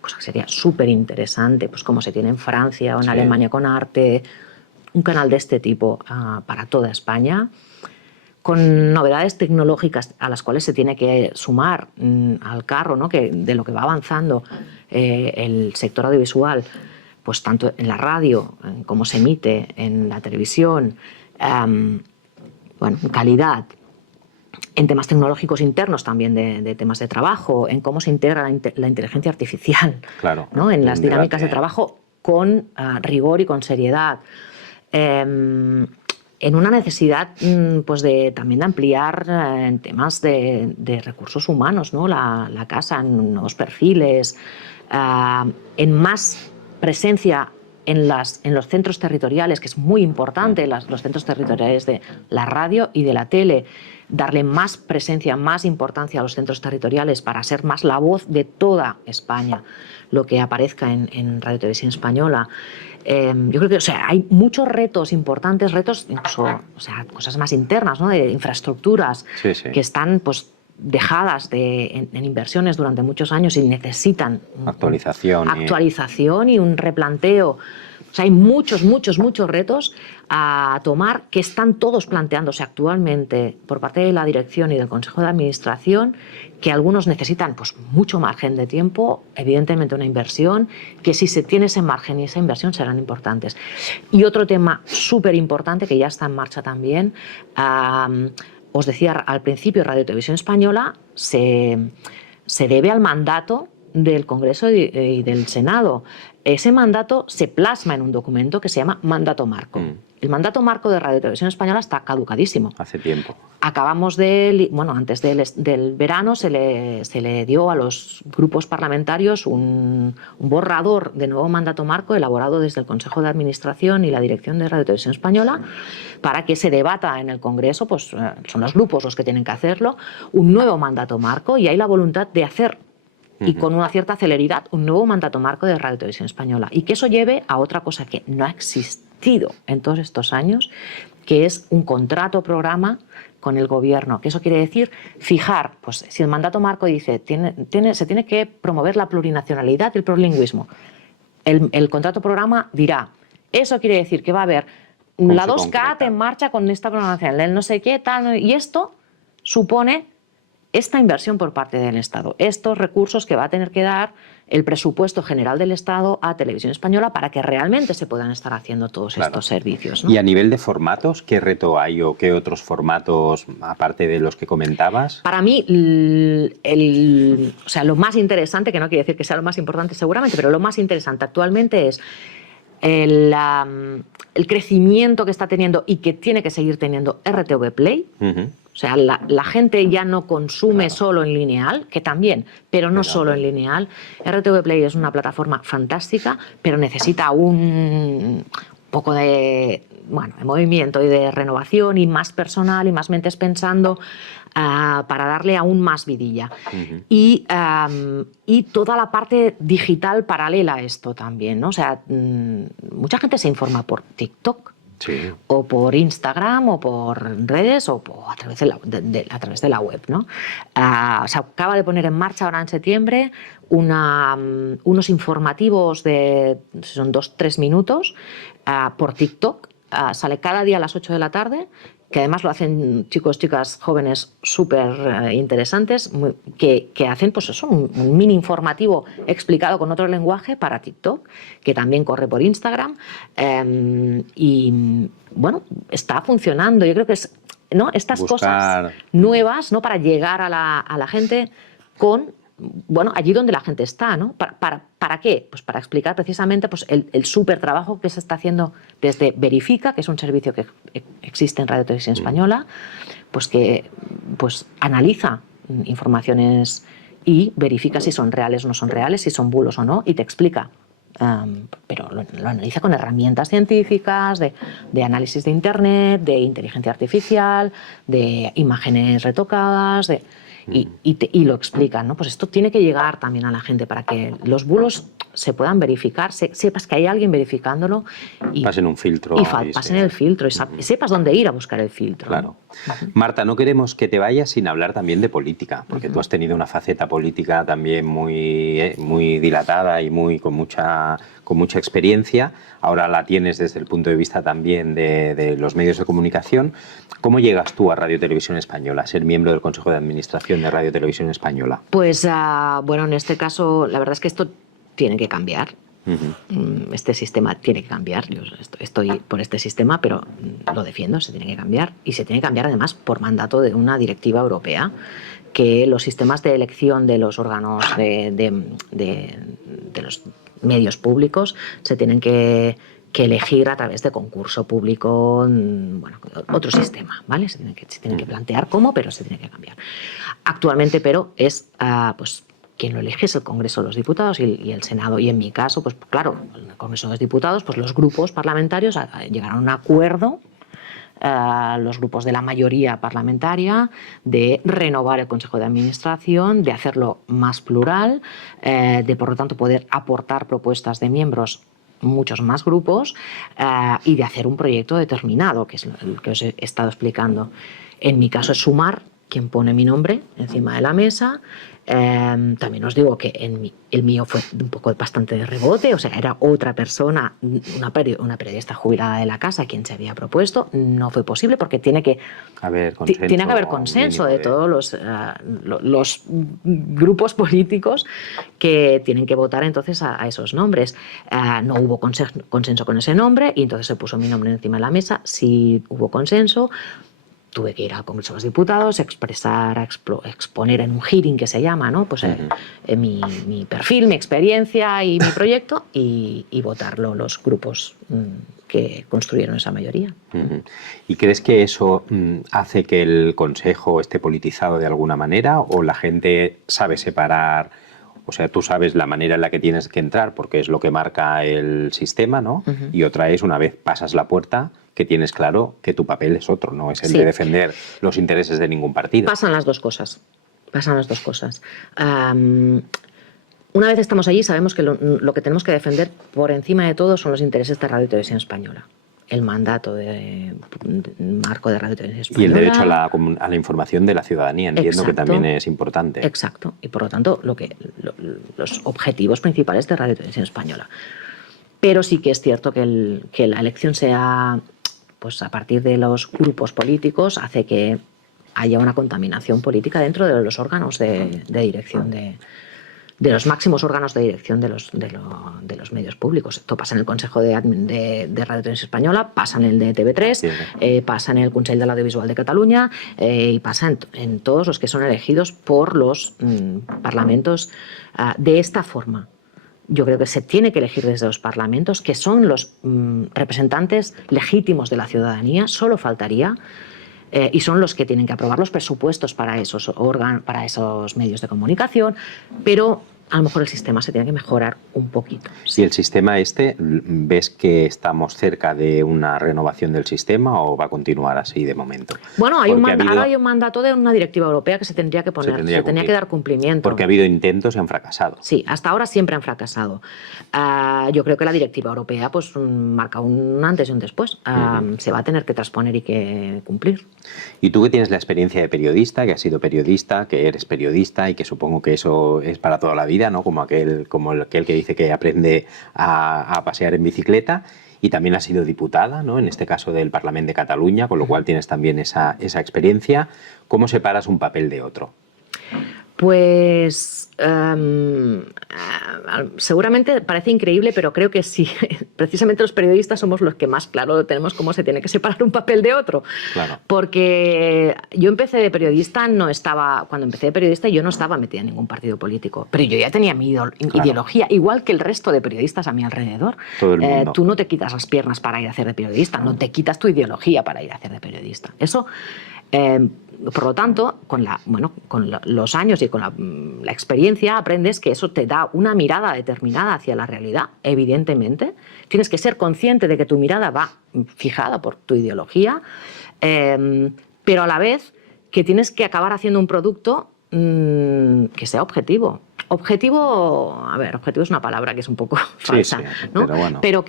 cosa que sería súper interesante, pues como se tiene en Francia o en Alemania con Arte, un canal de este tipo para toda España, con novedades tecnológicas a las cuales se tiene que sumar al carro, ¿no? Que de lo que va avanzando el sector audiovisual, pues tanto en la radio como se emite en la televisión, calidad, en temas tecnológicos internos también de temas de trabajo, en cómo se integra la inteligencia artificial, ¿no? En las dinámicas de trabajo con rigor y con seriedad. En una necesidad pues también de ampliar en temas de recursos humanos, ¿no? La casa, en nuevos perfiles, en más presencia en los centros territoriales, que es muy importante, los centros territoriales de la radio y de la tele, darle más presencia, más importancia a los centros territoriales para ser más la voz de toda España, lo que aparezca en Radio Televisión Española. Yo creo que hay muchos retos importantes, retos incluso, cosas más internas, ¿no? De infraestructuras que están pues dejadas en inversiones durante muchos años y necesitan actualización y un replanteo. Hay muchos retos a tomar que están todos planteándose actualmente por parte de la dirección y del Consejo de Administración, que algunos necesitan pues mucho margen de tiempo, evidentemente una inversión, que si se tiene ese margen y esa inversión serán importantes. Y otro tema súper importante que ya está en marcha también, os decía al principio, Radio Televisión Española se debe al mandato del Congreso y del Senado. Ese mandato se plasma en un documento que se llama Mandato Marco. El Mandato Marco de Radio Televisión Española está caducadísimo. Hace tiempo. Acabamos antes del verano se le dio a los grupos parlamentarios un borrador de nuevo Mandato Marco elaborado desde el Consejo de Administración y la dirección de Radio Televisión Española para que se debata en el Congreso, pues son los grupos los que tienen que hacerlo, un nuevo Mandato Marco, y hay la voluntad de hacer y con una cierta celeridad un nuevo mandato marco de Radio Televisión Española, y que eso lleve a otra cosa que no ha existido en todos estos años, que es un contrato programa con el gobierno, que eso quiere decir fijar, pues si el mandato marco dice se tiene que promover la plurinacionalidad y el plurilingüismo, el contrato programa dirá, eso quiere decir que va a haber la 2CAT en marcha con esta programación, el no sé qué, tal, y esto supone esta inversión por parte del Estado, estos recursos que va a tener que dar el presupuesto general del Estado a Televisión Española para que realmente se puedan estar haciendo todos estos servicios, ¿no? Y a nivel de formatos, ¿qué reto hay o qué otros formatos, aparte de los que comentabas? Para mí, lo más interesante, que no quiere decir que sea lo más importante seguramente, pero lo más interesante actualmente es el crecimiento que está teniendo y que tiene que seguir teniendo RTV Play. O sea, la gente ya no consume solo en lineal, que también, pero no solo en lineal. RTV Play es una plataforma fantástica, pero necesita un poco de movimiento y de renovación y más personal y más mentes pensando para darle aún más vidilla. Y toda la parte digital paralela a esto también, ¿no? O sea, mucha gente se informa por TikTok. Sí. O por Instagram, o por redes, o a través de la web, ¿no? Se acaba de poner en marcha ahora en septiembre unos informativos son 2-3 minutos por TikTok. Sale cada día a las 8 de la tarde, que además lo hacen chicas jóvenes súper interesantes, que hacen pues eso, un mini informativo explicado con otro lenguaje para TikTok, que también corre por Instagram, y bueno, está funcionando. Yo creo que estas cosas nuevas, ¿no? Para llegar a la gente con bueno, allí donde la gente está, ¿no? ¿Para qué? Pues para explicar precisamente pues, el súper trabajo que se está haciendo desde Verifica, que es un servicio que existe en Radio Televisión Española, pues que pues, analiza informaciones y verifica si son reales o no son reales, si son bulos o no, y te explica. Pero lo analiza con herramientas científicas, de análisis de Internet, de inteligencia artificial, de imágenes retocadas, y lo explican, ¿no? Pues esto tiene que llegar también a la gente para que los bulos se puedan verificar, sepas que hay alguien verificándolo y pasen un filtro. Pasen el filtro y sepas dónde ir a buscar el filtro. Claro. Marta, no queremos que te vayas sin hablar también de política, porque tú has tenido una faceta política también muy dilatada y con mucha experiencia. Ahora la tienes desde el punto de vista también de los medios de comunicación. ¿Cómo llegas tú a Radio Televisión Española, a ser miembro del Consejo de Administración de Radio Televisión Española? Pues, bueno, en este caso, la verdad es que esto tiene que cambiar. Este sistema tiene que cambiar. Yo estoy por este sistema, pero lo defiendo, se tiene que cambiar. Y se tiene que cambiar además por mandato de una directiva europea, que los sistemas de elección de los órganos de los medios públicos se tienen que elegir a través de concurso público, bueno, otro sistema, ¿vale? Se tiene que plantear cómo, pero se tiene que cambiar. Actualmente, pero es pues quien lo elige es el Congreso de los Diputados y el Senado. Y en mi caso, pues claro, en el Congreso de los Diputados, pues los grupos parlamentarios llegaron a un acuerdo, los grupos de la mayoría parlamentaria, de renovar el Consejo de Administración, de hacerlo más plural, de por lo tanto poder aportar propuestas de miembros muchos más grupos y de hacer un proyecto determinado, que es el que os he estado explicando. En mi caso es Sumar quien pone mi nombre encima de la mesa. También os digo que el mío fue un poco bastante de rebote, o sea, era otra persona, una periodista jubilada de la casa quien se había propuesto. No fue posible porque tiene que haber consenso de todos los grupos políticos que tienen que votar entonces a esos nombres. No hubo consenso con ese nombre y entonces se puso mi nombre encima de la mesa. Sí hubo consenso. Tuve que ir al Congreso de los Diputados, exponer en un hearing que se llama, ¿no? Pues mi perfil, mi experiencia y mi proyecto y votarlo los grupos que construyeron esa mayoría. ¿Y crees que eso hace que el Consejo esté politizado de alguna manera o la gente sabe separar? O sea, tú sabes la manera en la que tienes que entrar porque es lo que marca el sistema, ¿no? Y otra es, una vez pasas la puerta, que tienes claro que tu papel es otro, no es el de defender los intereses de ningún partido. Pasan las dos cosas. Una vez estamos allí, sabemos que lo que tenemos que defender por encima de todo son los intereses de Radio y Televisión Española. El mandato marco de Radio y Televisión Española. Y el derecho a la información de la ciudadanía, entiendo. Exacto, que también es importante. Exacto. Y por lo tanto, los objetivos principales de Radio y Televisión Española. Pero sí que es cierto que la elección sea, pues a partir de los grupos políticos, hace que haya una contaminación política dentro de los órganos de dirección de los máximos órganos de dirección de los medios públicos. Esto pasa en el Consejo de Radio y Televisión Española, pasa en el de TV3, pasa en el Consell de l'Audiovisual de Cataluña y pasa en todos los que son elegidos por los parlamentos de esta forma. Yo creo que se tiene que elegir desde los parlamentos, que son los representantes legítimos de la ciudadanía, solo faltaría, y son los que tienen que aprobar los presupuestos para esos medios de comunicación, pero a lo mejor el sistema se tiene que mejorar un poquito. ¿Y el sistema ves que estamos cerca de una renovación del sistema o va a continuar así de momento? Bueno, ahora hay un mandato de una directiva europea que se tendría que poner, se tenía que dar cumplimiento. Porque ha habido intentos y han fracasado. Sí, hasta ahora siempre han fracasado. Yo creo que la directiva europea pues marca un antes y un después. Se va a tener que transponer y que cumplir. Y tú que tienes la experiencia de periodista, que has sido periodista, que eres periodista y que supongo que eso es para toda la vida, ¿no? Como aquel que dice que aprende a pasear en bicicleta, y también has sido diputada, ¿no? En este caso del Parlamento de Cataluña, con lo cual tienes también esa experiencia. ¿Cómo separas un papel de otro? Pues seguramente parece increíble, pero creo que sí. Precisamente los periodistas somos los que más claro tenemos cómo se tiene que separar un papel de otro. Claro. Porque yo empecé de periodista, cuando empecé de periodista yo no estaba metida en ningún partido político, pero yo ya tenía mi ideología, igual que el resto de periodistas a mi alrededor. Todo el mundo. Tú no te quitas las piernas para ir a hacer de periodista, no te quitas tu ideología para ir a hacer de periodista. Eso... por lo tanto, con los años y con la experiencia aprendes que eso te da una mirada determinada hacia la realidad, evidentemente. Tienes que ser consciente de que tu mirada va fijada por tu ideología, pero a la vez que tienes que acabar haciendo un producto que sea objetivo. Objetivo es una palabra que es un poco falsa, sí, ¿no? pero bueno. Pero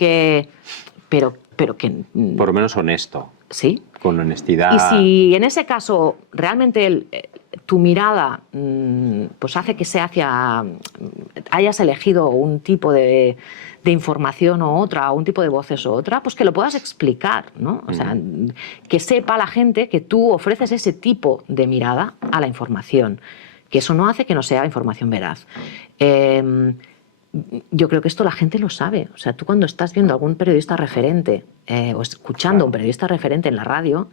que por lo menos honesto. Sí. Con honestidad. Y si en ese caso realmente tu mirada pues hace que hayas elegido un tipo de información o otra, o un tipo de voces o otra, pues que lo puedas explicar, ¿no? O sea, que sepa la gente que tú ofreces ese tipo de mirada a la información, que eso no hace que no sea información veraz. Yo creo que esto la gente lo sabe. O sea, tú cuando estás viendo a algún periodista referente o escuchando a un periodista referente en la radio,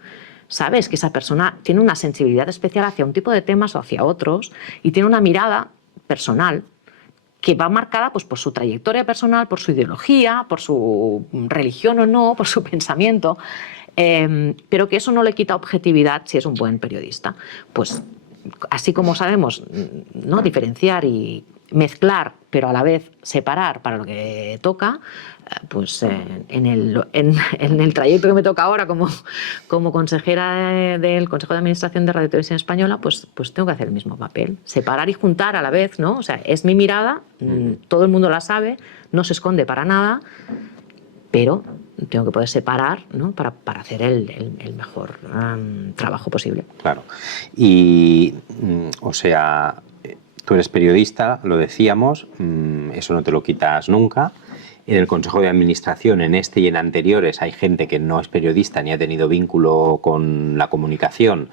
sabes que esa persona tiene una sensibilidad especial hacia un tipo de temas o hacia otros y tiene una mirada personal que va marcada pues, por su trayectoria personal, por su ideología, por su religión o no, por su pensamiento, pero que eso no le quita objetividad si es un buen periodista. Pues así como sabemos, ¿no?, diferenciar y mezclar, pero a la vez separar para lo que toca, pues en el trayecto que me toca ahora como consejera del Consejo de Administración de Radio y Televisión Española, pues tengo que hacer el mismo papel. Separar y juntar a la vez, ¿no? O sea, es mi mirada, todo el mundo la sabe, no se esconde para nada, pero tengo que poder separar, ¿no?, para hacer el mejor trabajo posible. Claro. Y, o sea, tú eres periodista, lo decíamos, eso no te lo quitas nunca. En el Consejo de Administración, en este y en anteriores, hay gente que no es periodista ni ha tenido vínculo con la comunicación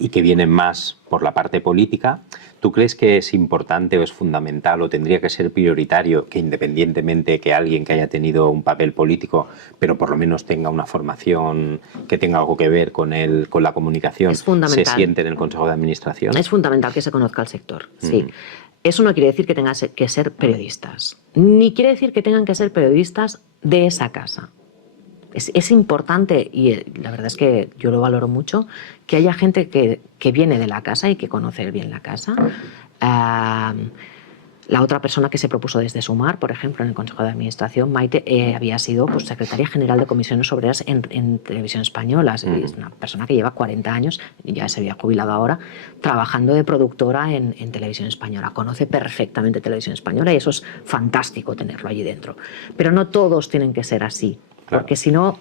y que vienen más por la parte política. ¿Tú crees que es importante o es fundamental o tendría que ser prioritario que, independientemente que alguien que haya tenido un papel político, pero por lo menos tenga una formación que tenga algo que ver con la comunicación, se siente en el Consejo de Administración? Es fundamental que se conozca el sector, sí. Eso no quiere decir que tengan que ser periodistas, ni quiere decir que tengan que ser periodistas de esa casa. Es importante, y la verdad es que yo lo valoro mucho, que haya gente que viene de la casa y que conoce bien la casa. La otra persona que se propuso desde Sumar, por ejemplo, en el Consejo de Administración, Maite, había sido pues, secretaria general de Comisiones Obreras en Televisión Española. Es una persona que lleva 40 años, ya se había jubilado ahora, trabajando de productora en Televisión Española. Conoce perfectamente Televisión Española y eso es fantástico tenerlo allí dentro. Pero no todos tienen que ser así. Porque si no,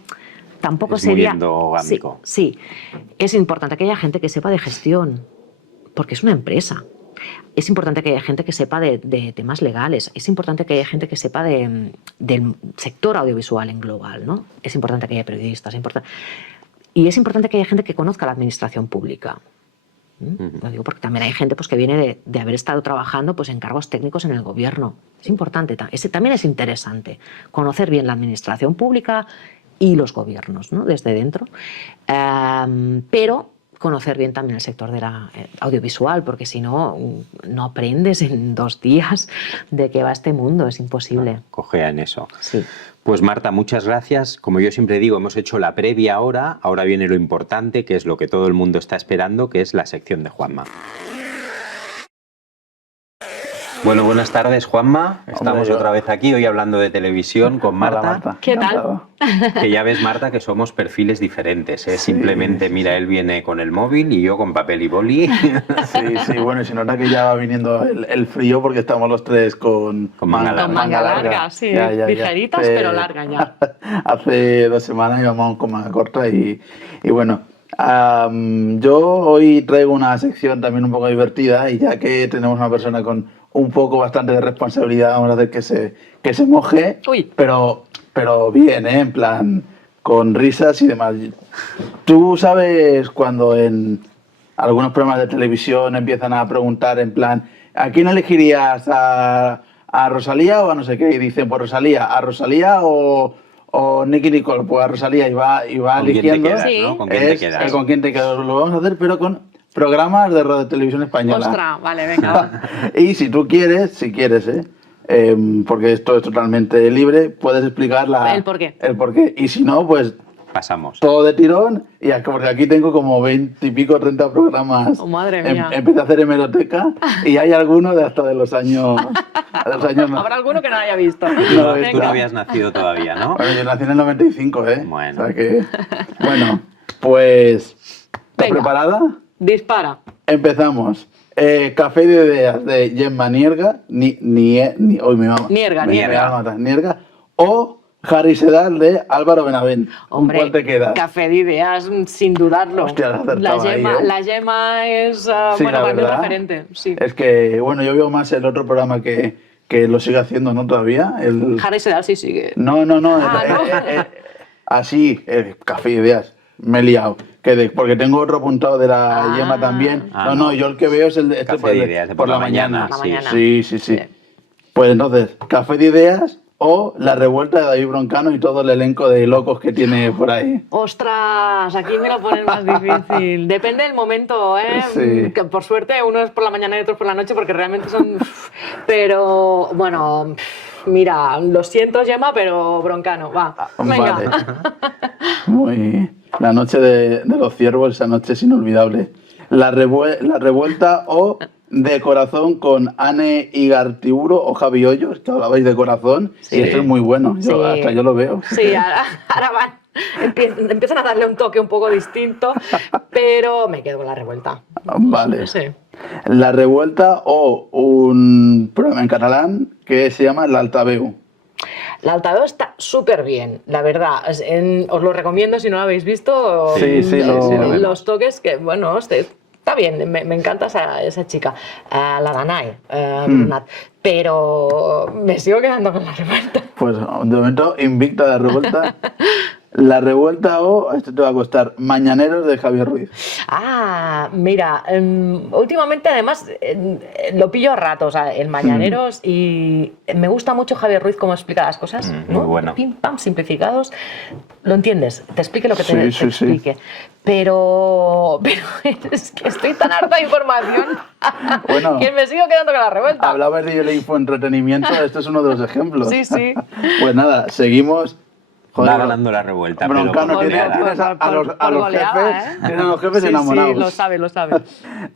tampoco sería... Es muy endogámico. Sí, es importante que haya gente que sepa de gestión, porque es una empresa. Es importante que haya gente que sepa de temas legales. Es importante que haya gente que sepa del sector audiovisual en global, ¿no? Es importante que haya periodistas. Y es importante que haya gente que conozca la administración pública. Lo digo porque también hay gente pues, que viene de haber estado trabajando pues, en cargos técnicos en el gobierno. Es importante, también es interesante conocer bien la administración pública y los gobiernos, ¿no?, desde dentro, pero conocer bien también el sector de la audiovisual, porque si no, no aprendes en 2 días de qué va este mundo, es imposible. Cojea en eso. Sí. Pues Marta, muchas gracias. Como yo siempre digo, hemos hecho la previa ahora viene lo importante, que es lo que todo el mundo está esperando, que es la sección de Juanma. Bueno, buenas tardes, Juanma. Estamos otra vez aquí, hoy hablando de televisión con Marta. Hola, Marta. ¿Qué tal? Que ya ves, Marta, que somos perfiles diferentes, ¿eh? Sí, simplemente, sí, mira, sí. él viene con el móvil y yo con papel y boli. Sí, bueno, y se nota que ya va viniendo el frío porque estamos los tres con manga larga. Con manga larga, sí. Ligeritas, pero larga ya. Hace 2 semanas íbamos con manga corta y bueno, yo hoy traigo una sección también un poco divertida y ya que tenemos una persona con un poco bastante de responsabilidad, vamos a hacer que se moje, Uy. pero bien, ¿eh? En plan, con risas y demás. Tú sabes cuando algunos programas de televisión empiezan a preguntar en plan, ¿a quién elegirías? ¿A Rosalía o a no sé qué? Y dicen, pues Rosalía, ¿a Rosalía o Nicky Nicole? Pues a Rosalía y va ¿Con quién te eligiendo. quedas, Sí. ¿no? ¿Con quién te quedas? ¿Con quién te quedas? Lo vamos a hacer, pero con programas de radio televisión española. Ostras, vale, venga, va. Y si tú quieres, porque esto es totalmente libre, puedes explicar El porqué. El porqué. Y si no, pues Pasamos. todo de tirón, porque aquí tengo como 20 y pico, 30 programas. Oh, madre mía. Empecé a hacer hemeroteca y hay algunos de los años... Habrá alguno que no haya visto. No, Tú venga. no habías nacido todavía, ¿no? Bueno, yo nací en el 95, ¿eh? Bueno. O sea que... Bueno, pues... ¿Estás Venga. preparada? Dispara. Empezamos. Café de ideas de Gemma Nierga, hoy mi mamá. Nierga, Me Nierga. va a matar, Nierga. O Harry Sedal de Álvaro Benavent. ¿Con Hombre, cuál te quedas? Café de ideas, sin dudarlo. Hostia, has acertado ahí, ¿eh? La Gemma es, Sí, bueno, la para mí un verdad. referente. Sí. Es que, bueno, yo veo más el otro programa que lo sigue haciendo, ¿no? Todavía. Harry Sedal sí sigue. No. Ah, ¿no? Así, Café de Ideas. Me he liado. Porque tengo otro apuntado de la Gemma también. Ah, no, yo el que veo es el de Café de Ideas de por la mañana. Por la mañana. Sí. Pues entonces, Café de Ideas o La Revuelta de David Broncano y todo el elenco de locos que tiene por ahí. Ostras, aquí me lo pones más difícil. Depende del momento, ¿eh? Sí. Que por suerte uno es por la mañana y otro es por la noche porque realmente son... Pero, bueno, mira, lo siento, Gemma, pero Broncano, va. Venga. Vale. La noche de los ciervos, esa noche es inolvidable. La Revuelta o De Corazón con Anne Igartiburu o Javi Hoyos, que hablabais de corazón, Sí. y esto es muy bueno, Sí. hasta yo lo veo. Sí, ahora empiezan a darle un toque un poco distinto, pero me quedo con La Revuelta. Vale. Sí. La Revuelta o un programa en catalán que se llama L'Altaveu. La Altaveu está súper bien, la verdad. Os lo recomiendo si no lo habéis visto. Sí, lo vemos. Los toques que, bueno, está bien, me encanta esa chica, la Danae, Bernat, pero me sigo quedando con La Revuelta. Pues de momento invicta La Revuelta. La Revuelta o, esto te va a costar, Mañaneros de Javier Ruiz. Ah, mira, últimamente además lo pillo a ratos, el Mañaneros, y me gusta mucho Javier Ruiz cómo explica las cosas, ¿no? muy bueno. Pim, pam, simplificados. ¿Lo entiendes? Te explique lo que te Sí. explique. Pero es que estoy tan harta de información Bueno. que me sigo quedando con La Revuelta. Hablabas de infoentretenimiento, esto es uno de los ejemplos. Sí. Pues nada, seguimos. Va ganando La Revuelta, Broncano, pero por tienes goleada. a los goleada, jefes, ¿eh? tienes a los jefes Sí, enamorados. Sí, lo sabe.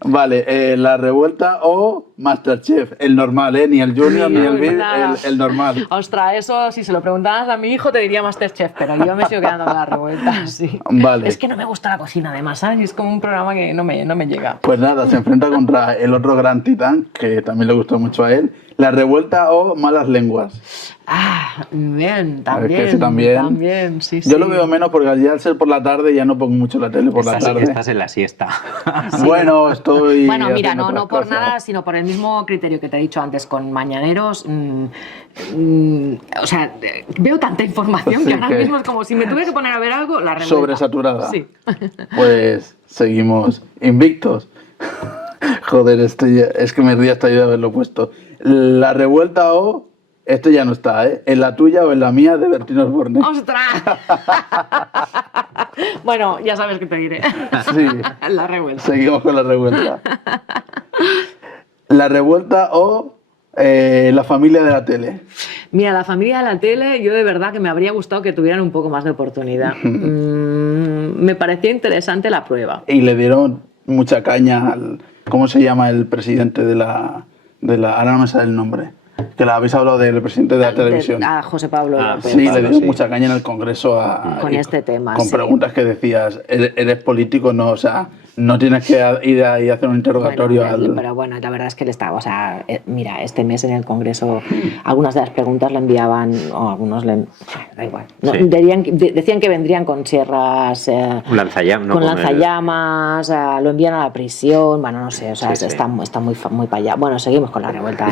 Vale, La Revuelta o Masterchef, el normal, ni el Junior ni el VIP, nada. el normal. Ostras, eso si se lo preguntabas a mi hijo te diría Masterchef, pero yo me sigo quedando con La Revuelta, sí. Vale. Es que no me gusta la cocina además, ¿sabes? Es como un programa que no me llega. Pues nada, se enfrenta contra el otro gran titán, que también le gustó mucho a él, La Revuelta o Malas Lenguas. Ah, bien, A ver, que también. ese también. También, sí. Yo lo veo menos porque ya al ser por la tarde ya no pongo mucho la tele por la tarde. Estás en la siesta. Bueno, estoy. Bueno, mira, haciendo no otras por cosas. nada, sino por el mismo criterio que te he dicho antes con Mañaneros. O sea, veo tanta información Sí, que ahora que- mismo es como si me tuviera que poner a ver algo, La Revuelta. Sobresaturada. Sí. Pues seguimos invictos. Joder, es que me río hasta yo de haberlo puesto. La Revuelta o. Esto ya no está, ¿eh? ¿En la tuya o en la mía de Bertín Osborne? ¡Ostras! Bueno, ya sabes qué te diré. Sí. La Revuelta. Seguimos con La Revuelta. La Revuelta o La Familia de la Tele. Mira, La Familia de la Tele, yo de verdad que me habría gustado que tuvieran un poco más de oportunidad. Me parecía interesante la prueba. Y le dieron mucha caña al. ¿Cómo se llama el presidente de la. Ahora no me sale el nombre. Que la habéis hablado del presidente de la televisión. A José Pablo López. Sí, le Pablo, dieron sí. mucha caña en el Congreso Con y este tema, con sí. preguntas que decías, eres político, no, o sea, no tienes que ir ahí a hacer un interrogatorio Bueno, pero bueno, la verdad es que él estaba, o sea, mira, este mes en el Congreso algunas de las preguntas le enviaban, o algunos le... Da igual. No, Sí. decían que vendrían con sierras, Un lanzallamas, ¿no? con el- lanzallamas, lo envían a la prisión, bueno, no sé, o sea, Sí, sí. está muy para allá. Bueno, seguimos con La Revuelta.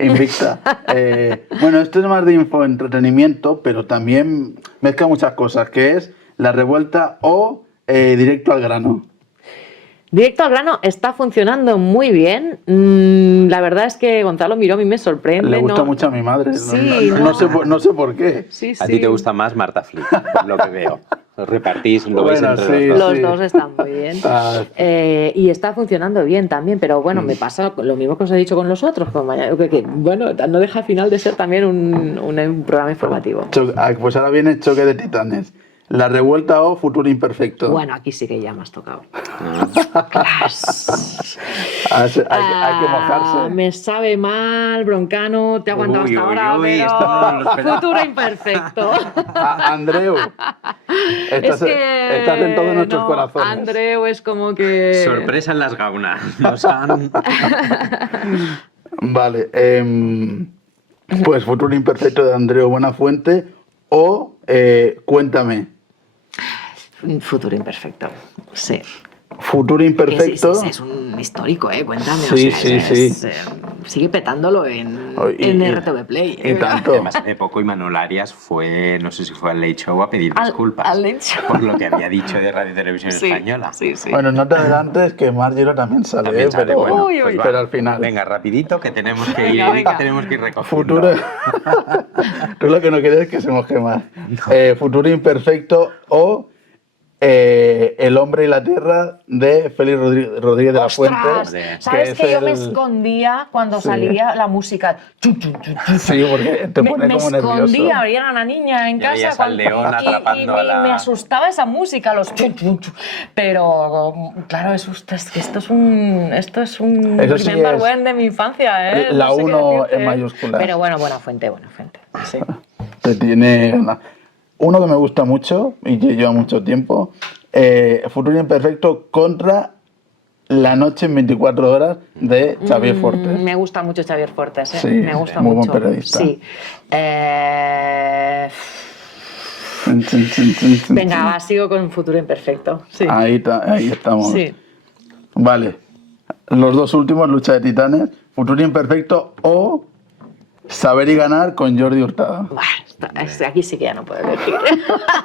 invicta. Bueno, esto es más de infoentretenimiento, pero también mezcla muchas cosas, que es La Revuelta o Directo al grano. Directo al grano está funcionando muy bien. La verdad es que Gonzalo Miró a mí me sorprende. Le gusta ¿no? mucho a mi madre. Sí, no sé por qué. Sí, A ti sí. te gusta más Marta Flick, por lo que veo. Os repartís, lo veis Bueno, entre sí, los dos. Los sí. dos están muy bien. Ah. Y está funcionando bien también, pero bueno, me pasa lo mismo que os he dicho con los otros. Como bueno, no deja al final de ser también un programa informativo. Pues ahora viene Choque de Titanes. La revuelta o Futuro Imperfecto. Bueno, aquí sí que ya me has tocado. Hay que mojarse. Me sabe mal, Broncano, te he aguantado Uy, hasta uy, ahora, uy, pero esto no lo esperaba. futuro imperfecto. Andreu, estás en todos nuestros corazones. Andreu es como que... Sorpresa en las gaunas. Nos han... Vale, pues Futuro Imperfecto de Andreu Buenafuente o Cuéntame. Futuro imperfecto, sí. Futuro Imperfecto. Sí, es un histórico, cuéntame. Sí, sí. Sigue petándolo en Y RTV Play. y tanto. Además, hace poco Imanol Arias fue, no sé si fue al Late Show, a pedir disculpas al Late Show. por lo que había dicho de Radio y Televisión Española. Sí, sí. Bueno, no te adelantes que Margiro también sale, También sale, pero, bueno, Uy, pues uy. va. pero al final. Venga, rapidito, que tenemos que ir, Venga. tenemos que ir recogiendo. Futuro. Tú lo que no quieres es que se moje más. Futuro Imperfecto o El hombre y la tierra de Félix Rodríguez de la Fuente. Hombre, ¿Sabes es que yo me el- escondía cuando salía la música? Sí, porque te pone me como nervioso. escondía, había una niña en Ya veías casa al león atrapando a la- me asustaba esa música, los pero claro, es que esto es un Eso sí remember es when de mi infancia, ¿eh? la No sé qué 1 decirte. en mayúsculas. Pero bueno, Buenafuente. Sí. Te tiene ganas. Uno que me gusta mucho y que lleva mucho tiempo, Futuro Imperfecto contra La noche en 24 horas de Xavier Fortes. Me gusta mucho Xavier Fortes, ¿eh? Sí, me gusta muy buen mucho. periodista. Sí. Venga, Venga, va, sigo con Futuro Imperfecto. Sí. ahí estamos. Sí. Vale. Los dos últimos, Lucha de Titanes, Futuro Imperfecto o Saber y Ganar con Jordi Hurtado. Buah, aquí sí que ya no puedo elegir.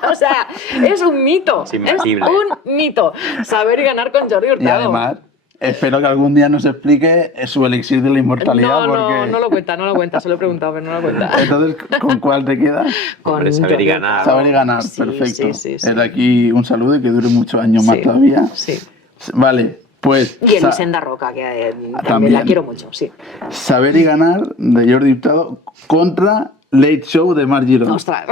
O sea, es un mito. Es imbatible. un mito. Saber y ganar con Jordi Hurtado. Y además, espero que algún día nos explique su elixir de la inmortalidad. porque... no lo cuenta, se lo he preguntado, pero no lo cuenta. Entonces, ¿con cuál te quedas? Hombre, saber y Jordi ganar. Hurtado. Saber y Ganar, Sí, perfecto. sí. Desde aquí un saludo y que dure muchos años más Sí, todavía. sí. Vale, pues Y Elisenda Roca, que también también. la quiero mucho, sí. Saber y Ganar de Jordi Hurtado contra Late Show de Mar Girón. Ostras.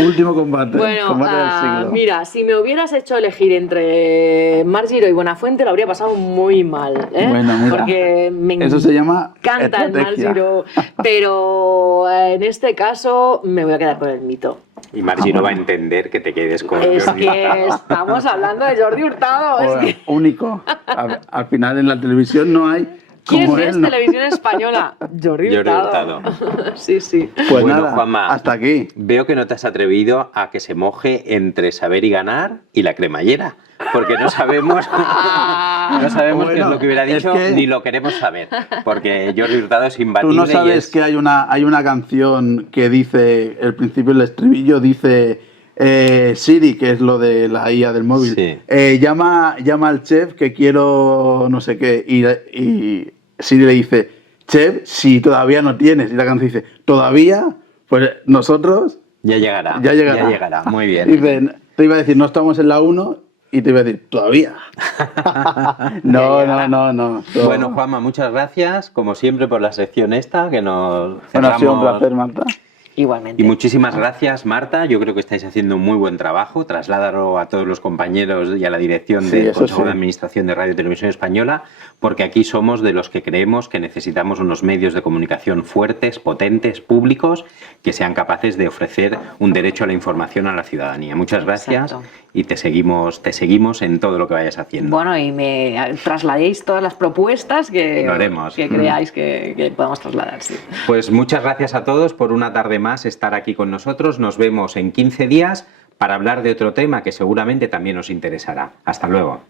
Último combate. Bueno, combate del siglo. Mira, si me hubieras hecho elegir entre Mar Giró y Buenafuente, lo habría pasado muy mal. Bueno, mira, Porque me eso se llama encanta el Mar estrategia. Giró, pero en este caso me voy a quedar con el mito. Y Margi no va a entender que te quedes con Es Jordi. que estamos hablando de Jordi Hurtado. Es que... Único. Al final en la televisión no hay ¿Quién como es él. ¿no? televisión española? Jordi Jordi Hurtado. Sí, sí. Pues Bueno, nada, Juanma, hasta aquí. Veo que no te has atrevido a que se moje entre Saber y Ganar y la cremallera, porque no sabemos, no sabemos qué es Bueno, lo que hubiera es dicho, que- ni lo queremos saber, porque Jordi Hurtado es imbatible. Tú no y sabes es- que hay una canción que dice, el principio del estribillo dice Siri, que es lo de la IA del móvil, Sí. llama al chef que quiero no sé qué, y Siri le dice, chef, si todavía no tienes, y la canción dice, ¿todavía? Pues nosotros Ya llegará. ya llegará. Ya llegará, muy bien. Dicen, te iba a decir, no estamos en la 1, y te iba a decir, ¿todavía? No. Bueno, Juanma, muchas gracias, como siempre, por la sección esta, que nos Bueno, ha sido un cerramos. placer, Marta. Igualmente. Y muchísimas gracias, Marta. Yo creo que estáis haciendo un muy buen trabajo. Trasládalo a todos los compañeros y a la dirección Sí, del eso Consejo sí. de Administración de Radio y Televisión Española, porque aquí somos de los que creemos que necesitamos unos medios de comunicación fuertes, potentes, públicos, que sean capaces de ofrecer un derecho a la información a la ciudadanía. Muchas gracias. Exacto. Y te seguimos en todo lo que vayas haciendo. Bueno, y me trasladéis todas las propuestas que, Lo haremos. que creáis que podamos trasladar. Sí. Pues muchas gracias a todos por una tarde más estar aquí con nosotros. Nos vemos en 15 días para hablar de otro tema que seguramente también os interesará. Hasta luego.